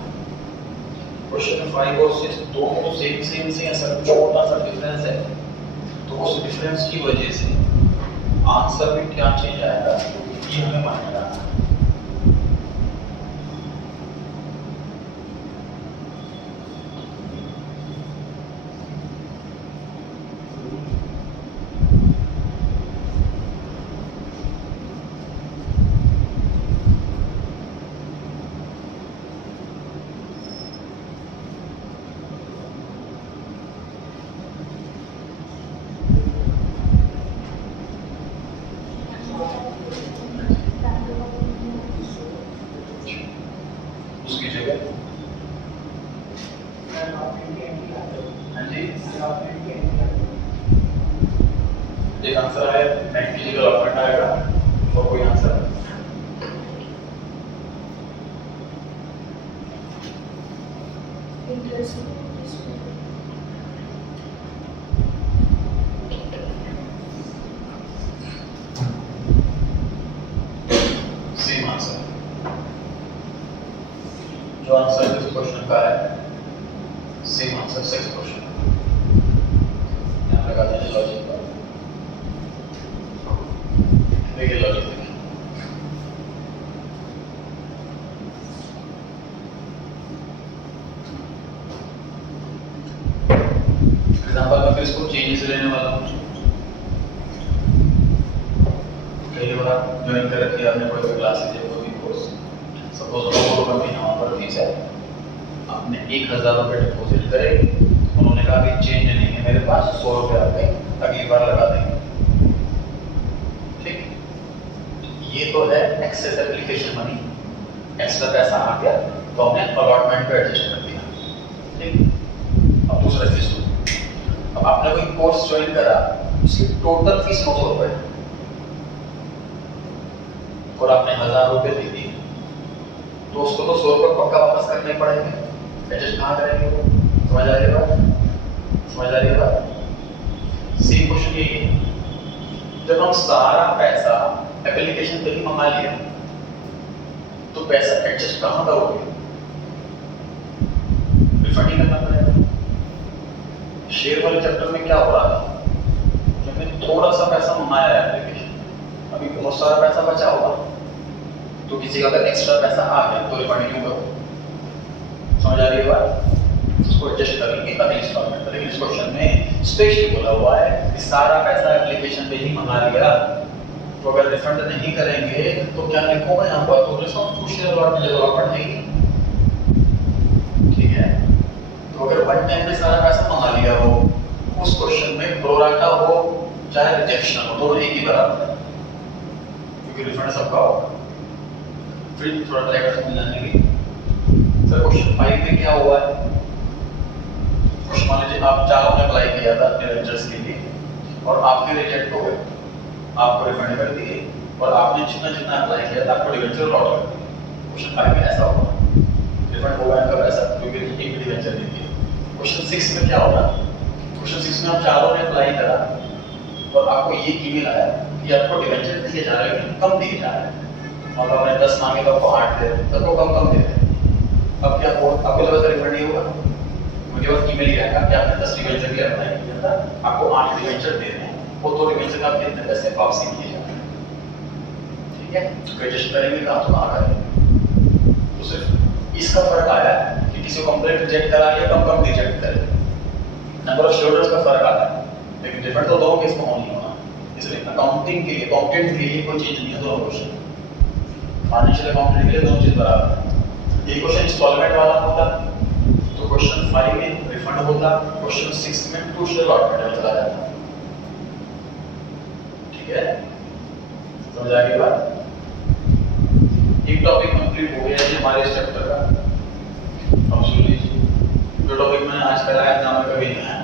क्वेश्चन 5 और 6 दोनों सेम से सर, छोटा सा डिफरेंस है, तो उस डिफरेंस की वजह से आंसर में क्या चेंज आएगा ये हमें मानना है। उसकी जगह एक आंसर है, बैंक की जगह अलॉटमेंट आएगा और कोई आंसर सेम आंसर। जो आंसर इस क्वेश्चन का है सेम आंसर 6 क्वेश्चन। यहाँ लगा दीजिए लॉजिक का, देखिए लॉजिक देखिए। एग्जांपल में फिर इसको चेंजेस लेने वाला हूँ। कई बार ज्वाइन कर रखी है आपने कोई भी क्लासेस या कोई भी कोर्स, सपोज 2 रुपये महीना वहाँ पर फीस है, आपने 1000 रुपये डिपॉजिट करे, उन्होंने कहा कि चेंज नहीं है मेरे पास, 100 रुपये आ गए, अगली बार लगा देंगे। ठीक, ये तो है एक्सेस एप्लीकेशन मनी, एक्स्ट्रा पैसा आ गया तो हमने अलॉटमेंट पे एडजस्ट कर दिया। ठीक, अब दूसरा फीस, अब आपने कोई कोर्स ज्वाइन करा, उसकी टोटल फीस 900 रुपये और आपने 1000 रुपये दे दिए, तो उसको तो 100 रुपये पक्का वापस करने पड़ेंगे। एडजस्ट कहाँ करेंगे वो? समझ आ रही है बात? समझ आ रही है बात? सेम क्वेश्चन यही है, जब हम सारा पैसा एप्लीकेशन पे ही मंगा लिया तो पैसा एडजस्ट कहाँ करोगे? रिफंड ही करना पड़ेगा। शेयर वाले चैप्टर में क्या हो रहा था, हमने थोड़ा सा पैसा मंगाया है एप्लीकेशन, अभी बहुत सारा पैसा बचा होगा, तो किसी का अगर एक्स्ट्रा पैसा आ गया तो रिफंड क्यों करो? समझ आ रही है बात? उसको एडजस्ट करेंगे अगले इंस्टॉलमेंट। लेकिन इस क्वेश्चन में स्पेशली बोला हुआ है कि सारा पैसा एप्लीकेशन पे ही मंगा लिया, तो अगर रिफंड नहीं करेंगे तो क्या लिखोगे यहाँ पर? तो अलॉटमेंट नहीं। ठीक है, तो अगर वन टाइम में सारा पैसा मंगा लिया हो, उस क्वेश्चन में प्रोराटा हो चाहे रिजेक्शन हो, दोनों एक ही बराबर है, क्योंकि रिफंड सबका होगा। फिर थोड़ा ट्राई कर समझ जाने की। सर क्वेश्चन 5 में क्या हुआ है? क्वेश्चन मान लीजिए आप चारों ने अप्लाई किया था अपने वेंचर्स के लिए और आपके रिजेक्ट हो गए, आपको रिफंड कर दिए और आपने जितना जितना अप्लाई किया था आपको डिवेंचर लॉट कर दिए। क्वेश्चन 5 में ऐसा होगा, रिफंड होगा इनका पैसा क्योंकि एक डिवेंचर दी थी। क्वेश्चन 6 में क्या होगा? क्वेश्चन 6 में आप चारों ने अप्लाई करा और आपको ये ईमेल आया कि आपको डिवेंचर दिए जा रहे हैं, कम दिए जा रहे हैं। और आपने 10 मांगे तो आपको 8 दे रहे, सबको कम कम दे रहे। अब क्या हो, आपको लगा रिफंड नहीं होगा, मुझे बस ईमेल ही आएगा कि आपने 10 डिवेंचर की अप्लाई किया था, आपको 8 डिवेंचर दे रहे हैं, वो 2 डिवेंचर का आप कितने पैसे वापसी किए जा रहे हैं। ठीक है, एडजस्ट करेंगे काम तो कहाँ करेंगे। तो सिर्फ इसका फर्क आया कि किसी को कंप्लेंट रिजेक्ट करा या कम कम रिजेक्ट करे, नंबर ऑफ शेयरहोल्डर्स का फर्क आता है, लेकिन डिफरेंट तो दोनों केस में होनी होना। इसलिए अकाउंटिंग के लिए, अकाउंटेंट के लिए कोई चीज नहीं है, दोनों क्वेश्चन फाइनेंशियल अकाउंटिंग के लिए दोनों चीज बराबर है। ये क्वेश्चन इंस्टॉलमेंट वाला होता तो क्वेश्चन 5 में रिफंड होता, क्वेश्चन 6 में टू शेयर अलॉटमेंट में चला जाता। ठीक है, समझ आ गई बात? एक टॉपिक कंप्लीट हो गया है हमारे इस चैप्टर का। अब सुन लीजिए, जो टॉपिक मैंने आज कराया एग्जाम में कभी नहीं आया।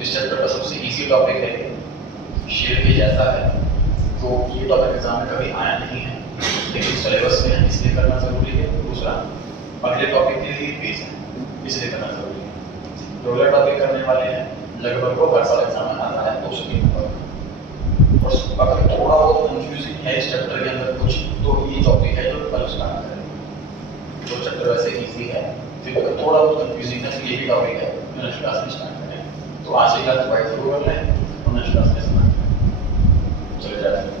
इस चैप्टर का सबसे इजी टॉपिक है, शेयर के जैसा है, तो ये टॉपिक एग्जाम में कभी आया नहीं है, लेकिन सिलेबस में है इसलिए करना जरूरी है। दूसरा, अगले टॉपिक के लिए पेज है इसलिए करना जरूरी है। रेगुलर टॉपिक करने वाले हैं लगभग वो हर साल एग्जाम में आता है 200 नंबर। और अगर थोड़ा बहुत कंफ्यूजिंग है इस चैप्टर के अंदर कुछ, तो ये टॉपिक है जो कल स्टार्ट करेंगे। जो चैप्टर वैसे इजी है, फिर अगर थोड़ा बहुत कंफ्यूजिंग है तो ये भी टॉपिक है जो नेक्स्ट क्लास में स्टार्ट करेंगे। तो आज से क्लास वाइज शुरू कर लें और नेक्स्ट क्लास में स्टार्ट करें। चले जाते हैं।